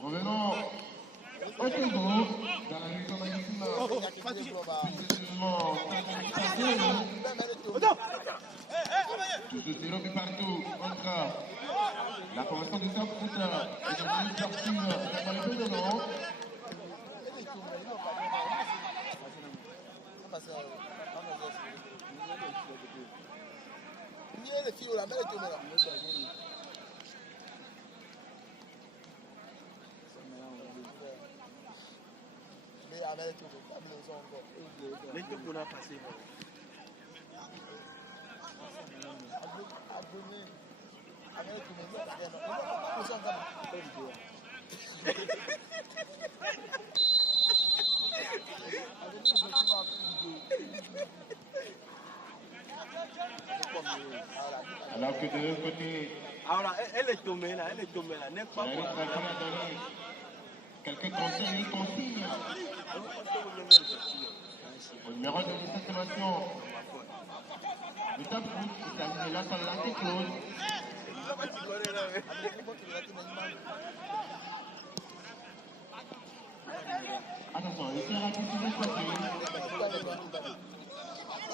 Revenons au Togo, dans la région maritime, tout ce 0 but partout entre la formation de top foot et de la sportive de Malaisie de Nord. Alors que de l'autre côté, Elle est tombée là, n'est pas l'arbitre a donné quelques conseils et consignes au numéro de distanciation du top foot. Il s'agit de l'ensemble de la Claude. Attention, il s'est rapide de côté.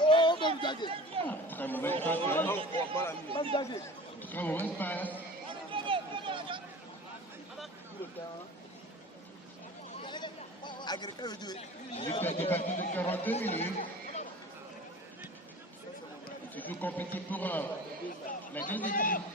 Oh, bon gagné. Très mauvaise passe. Très mauvaise passe. Juste à débattre de 42 minutes. C'est tout compétit pour les deux équipes.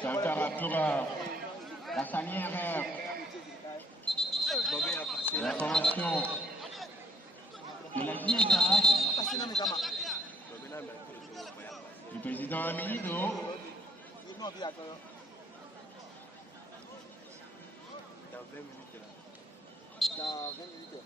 C'est encore pour la tanière de la formation de la Dieta du président Aminido. Dans 20 minutes.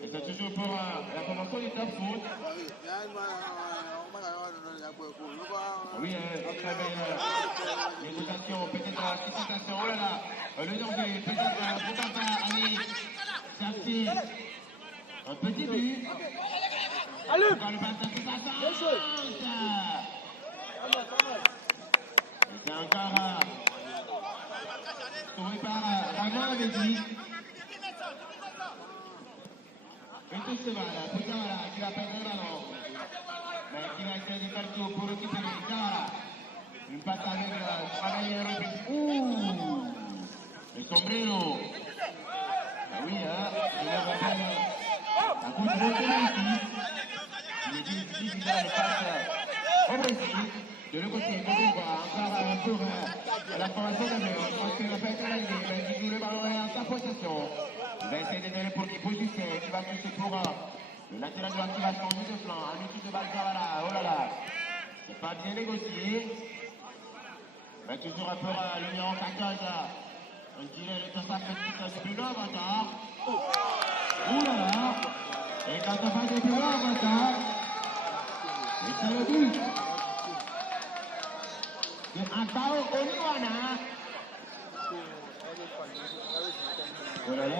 Et c'est toujours pour la formation du top foot. Oui, très belle négociation, peut-être citation. Oh là là, le danger, peut-être pourquoi pas aller chercher un petit but. Allez, le ballon qui passe. Et c'est encore sauvé par Ramon Avedi. Et tout ce ballon, putain, qui va perdre le ballon. Mais qui va créer des parcours pour récupérer le Camara. Une passe avec le travailleur. Ouh, le sombrero. Ah oui, hein, il a rappelé la coupe de l'autorité. Il est difficile de faire les passes au Brésil. De l'autre côté, encore pour la formation de Léon. Je pense qu'il va faire que la ligne. Il joue le ballon en sa possession. Il va essayer de donner pour qu'il bouge du fait. Il va toucher pour le latéral droit qui va changer de flanc. Un outil de balle Cavara. Oh là là. C'est pas bien négocié. Mais toujours un peu le numéro 14. On dirait le sa petite plus long encore. Oh là là. Et quand on passe plus long encore. Et c'est le but. De Akbao Oniwana. Oh là là.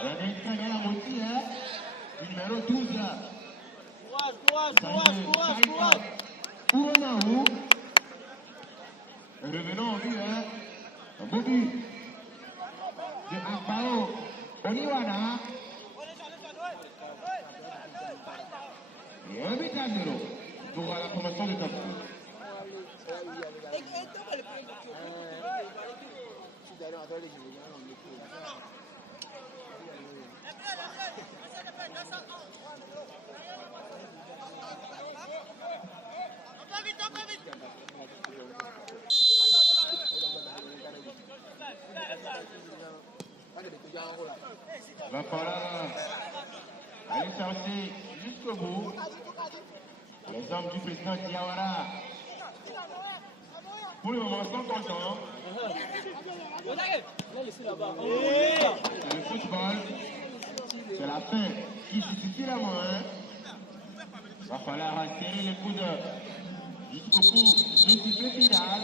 Elle a bien traîné la moitié, hein. Numéro 12. Courage. Ouanaou. Revenons en vue, hein. Un beau but. De Akbao Oniwana. Et un but à 0 pour la promotion de top. Va falloir aller chercher jusqu'au bout les hommes du président Diawara. Pour le moment, sont contents. C'est le football. C'est la fin qui justifie la main. Va falloir serrer les coudes jusqu'au bout du sifflet final.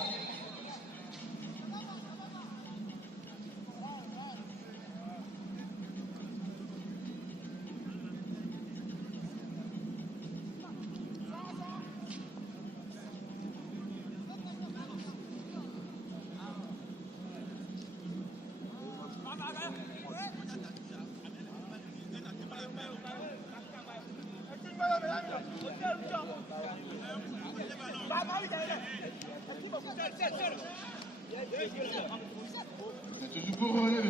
C'est toujours pour le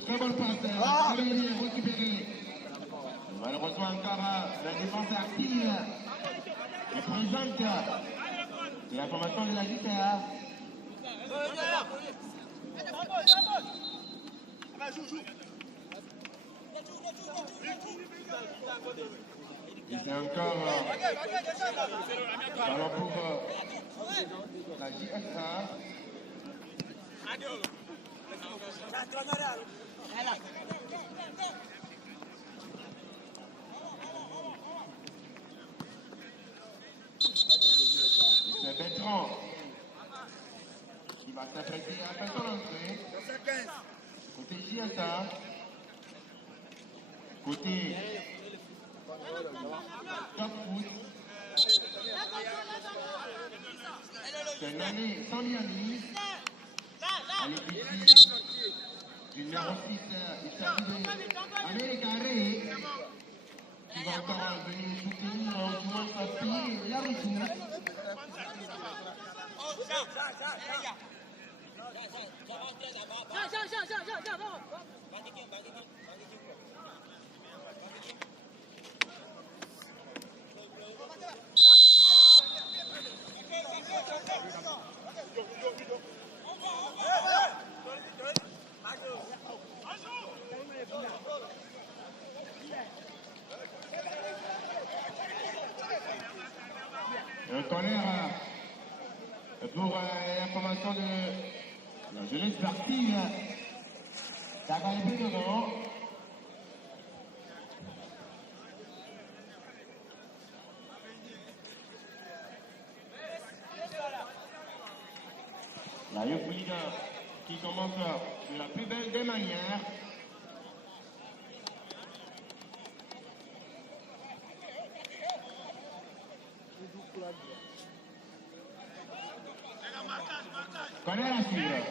très bon passe. Récupéré. Malheureusement, encore la défense active est présente de la formation de la guitare. Il était encore ballon pour la JSA. C'est Bertrand qui va s'apprêter à faire son entrée. Côté JSA. Côté Top Foot. C'est une année sans Miami. À l'épicier du numéro 6, il s'agit d'Amérique Arré, qui va encore venir soutenir au moins sa fille, la retour. Un colère pour la formation de la jeunesse sportive d'Agalébé devant. La Youth League qui commence de la plus belle des manières. Connais la suivre.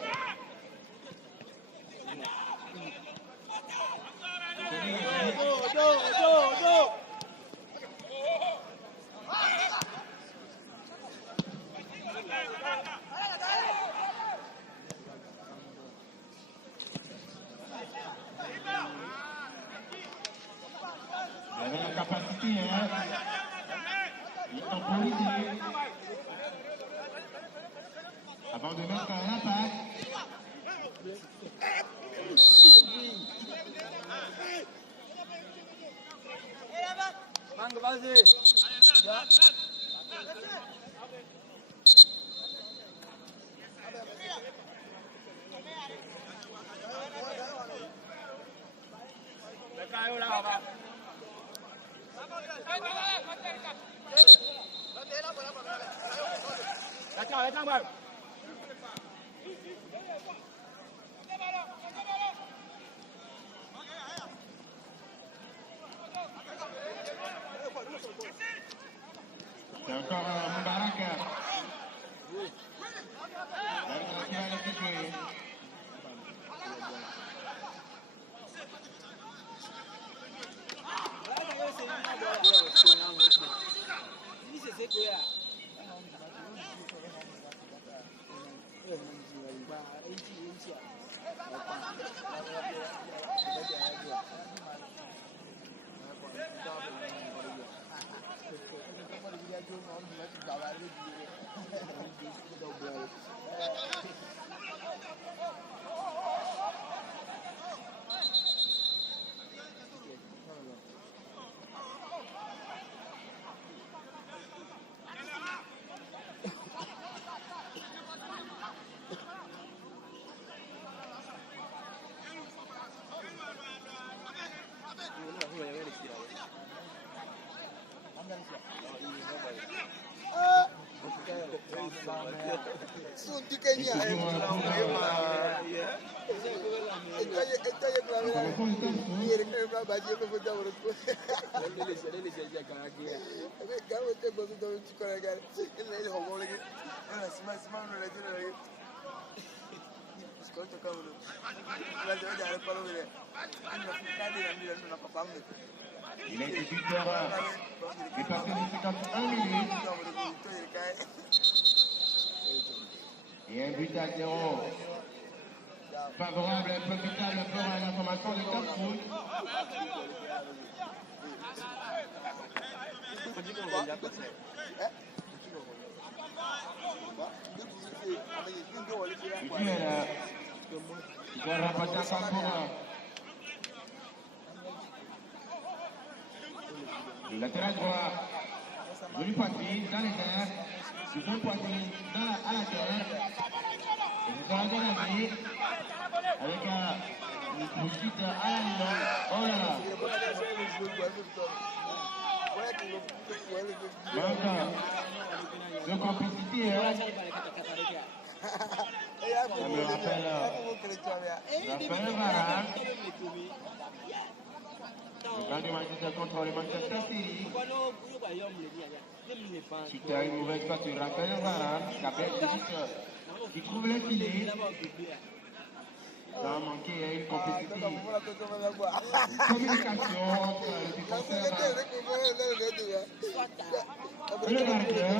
Il avait la capacité, hein. Il temporisait. Avant de mettre l'impact. Mangue, vas-y. C'est encore Moubarak. L'arbitre qui va laisser jouer. Il a été buteur dépassé les 51 minutes. Et un but à 0. Favorable et profitable pour la formation de Top Foot. Il doit rapporter encore pour le latéral droit. Joli poitrine dans les airs. Du bon poitrine à la terre. Et c'est dans la dernière avec une poursuite à la ligne. Oh là là. Manque de compétitivité. Ça me rappelle Raphaël Varane. Le grand du Manchester contre le Manchester City. C'était une mauvaise passe sur Raphaël Varane qui trouve le filet. Ça a manqué une compétitivité. Communication entre le défenseur et le gardien.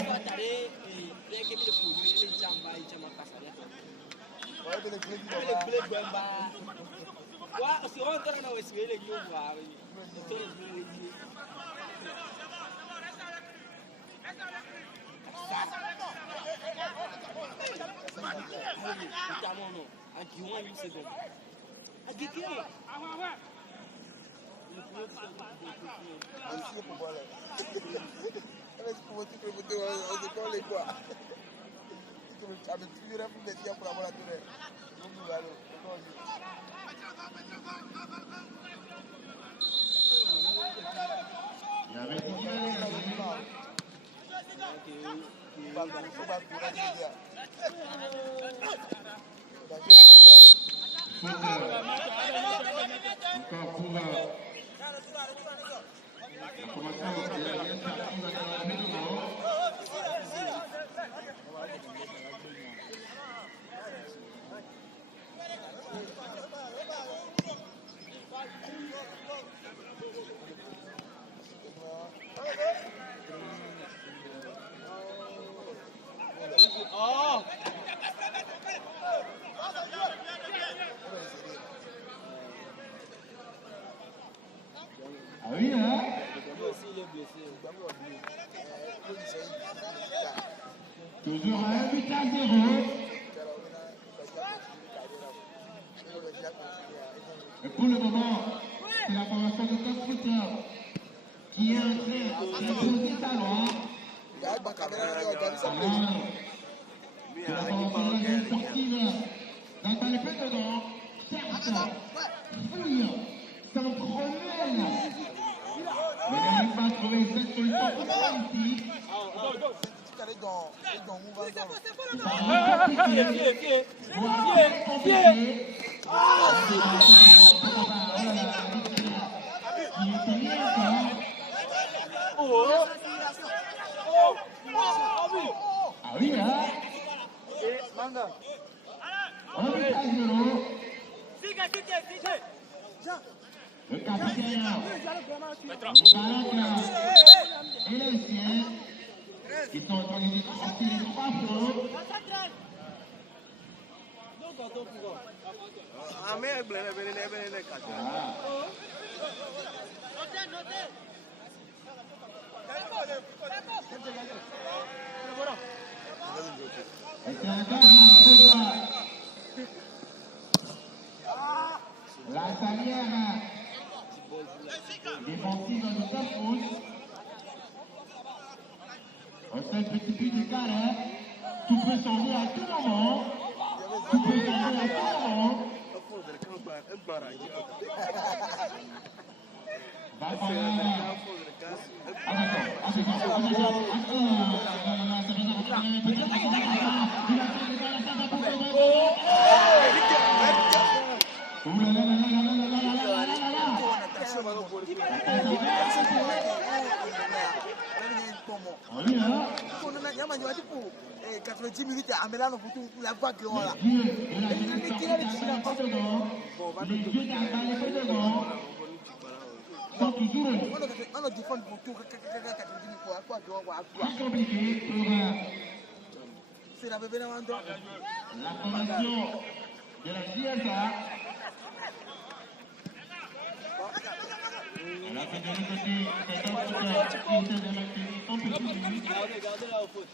Encore pour la formation de la deuxième partie va dans la pédalo. Ah oui, hein? Toujours un but à 0. Et pour le moment, c'est la formation de Top Foot qui est en train d'imposer sa loi. C'est la formation de la sportive dans les faits dedans. Certes, fouille, sans problème. Mais n'arrive pas à trouver cette solution pour ça ici. Ah oui, hein? On est à 0. Le capitaine Baraka et les siens qui sont en train de sortir les 3 flots. Et c'est encore la salière défensive de Top Foot. On fait un petit but de carré. Tout peut changer à tout moment. Tout peut changer à tout moment. sont toujours on a défendu pour tout. Plus compliqué pour c'est la bébé la formation de la CSA. Alors que de l'autre côté, c'est un joueur qui essaie de maintenir un peu plus. Regardez là au foot.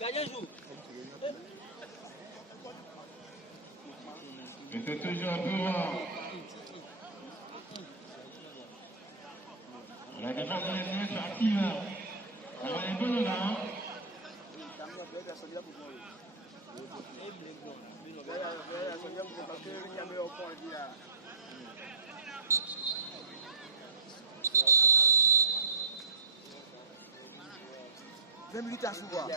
Gardien joue. Et c'est toujours pour la défense de l'Est active. Alors les bonnes là. Minutes à souvent.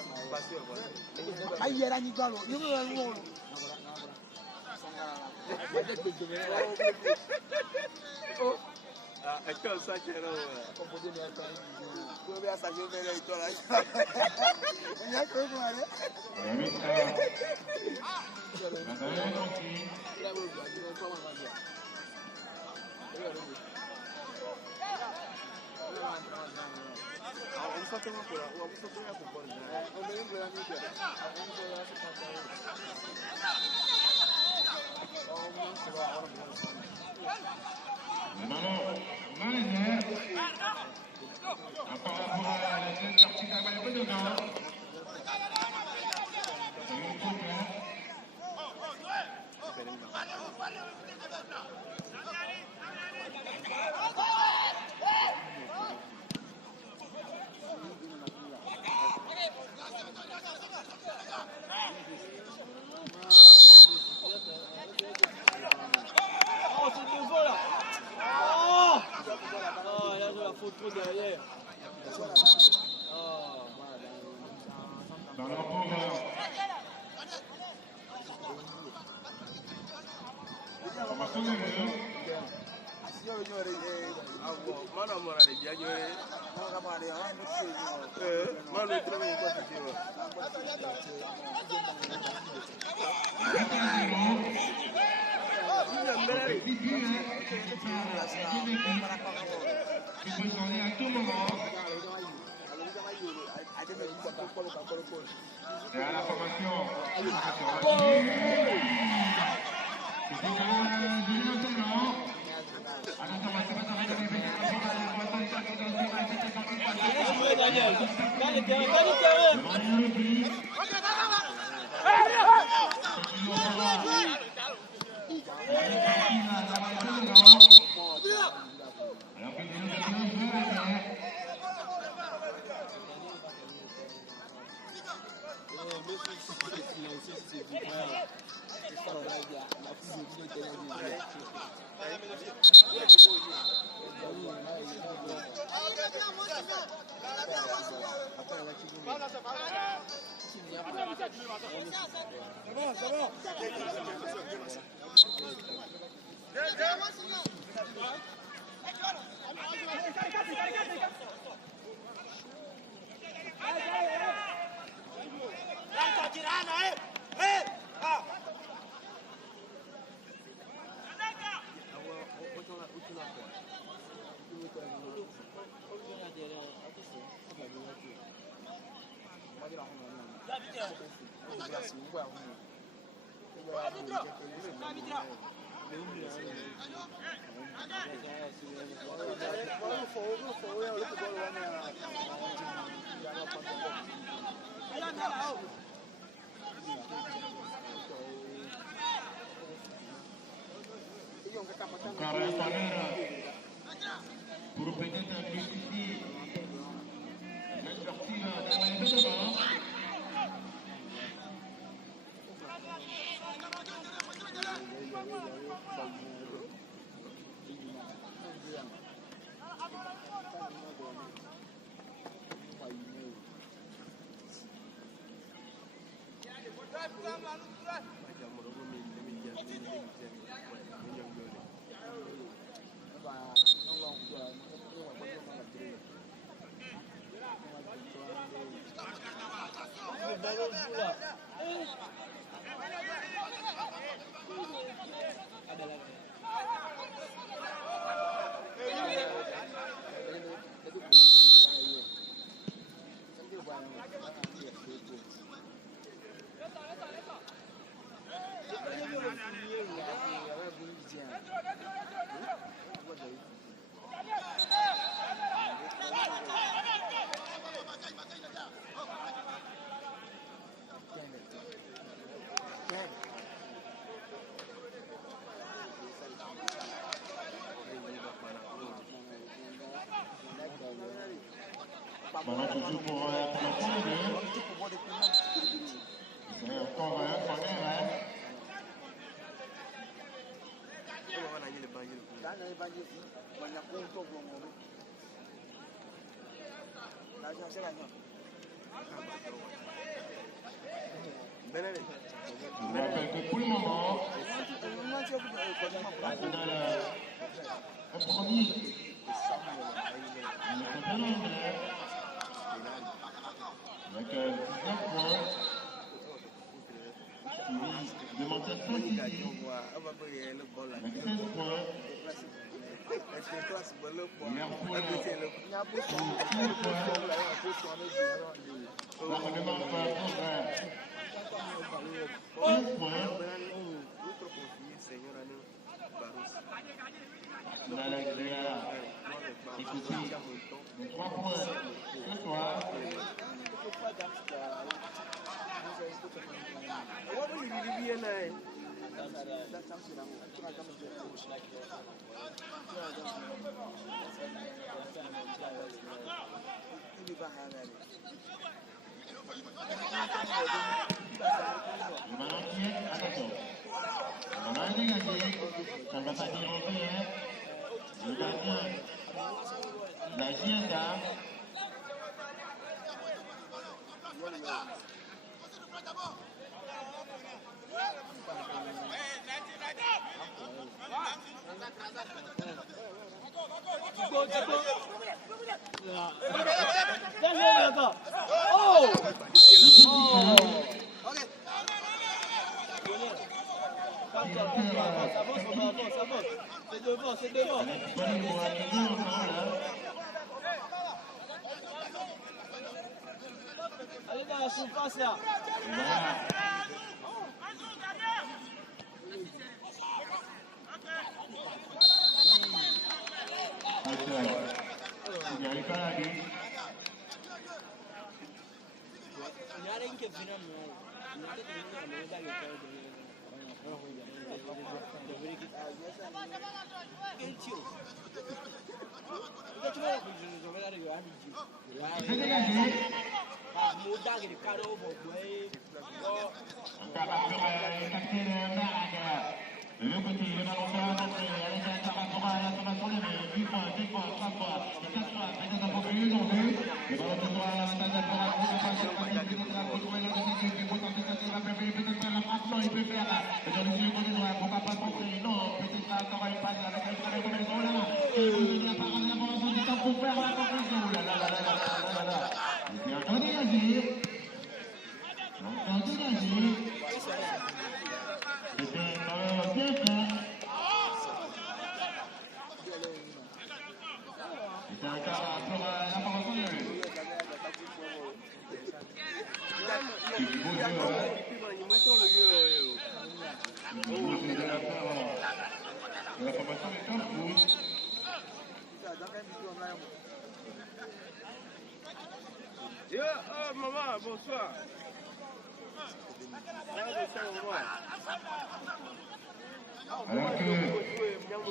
Aïe, il y a la nigalo. Il y a le monde. Est-ce que ça qui est là? Je vais à ça, je vais là. Il y a quoi, moi, Encore un corner pour peut-être fluidifier la sortie dans la main de devant. Voilà, toujours pour la première. C'est encore un corner, hein. Je vous rappelle que pour le moment, la finale, un premier, le championnat anglais, avec 19 points, qui de Manchester City, avec 16 points. Liverpool, 6 points. Ça ne demande pas un progrès. 15 points. Dans la Gréa, écoutez, 3 points ce soir. Le ballon qui est, attention. Le ballon est dégagé. Ça ne va pas déroger, hein. Le gardien, la Gienda. C'est devant. Allez dans la surface là. Maman, bonsoir. Alors que,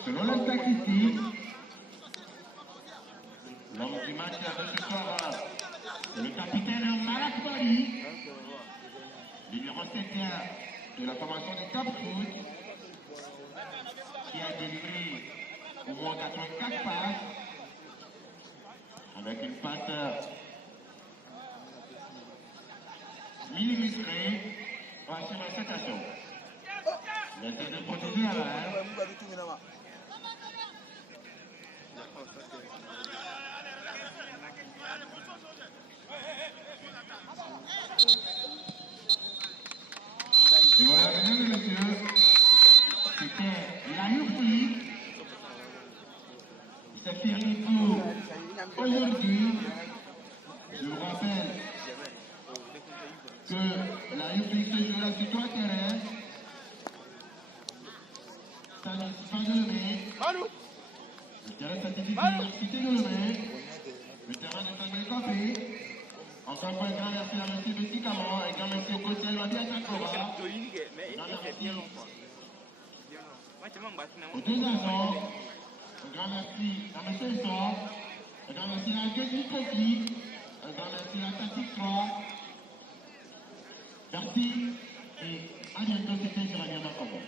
selon la statistique, l'homme du match avec ce soir, c'est le capitaine Malak Bali, numéro 7 de la formation de Top Foot. au moins 84 passes, avec une patte millimétrée pour assurer cette action. Il essaie de protéger la balle. Et voilà, mesdames et messieurs, c'était la Youpli. C'est fini pour aujourd'hui. Je vous rappelle que la Youpli se joue là sur 3 terrains. Ça n'est pas de lever. Le terrain certifié de l'université de lever. Le terrain de Samuel Copé. Encore un grand merci à M. Betty Camon, un grand merci au coach Elwadi Achakova. Aux deux agents, un grand merci à M. Essor, un grand merci à Gueule Kofi, un grand merci à Tactique 3. Merci et à bientôt, c'était sur la Gamma Combo.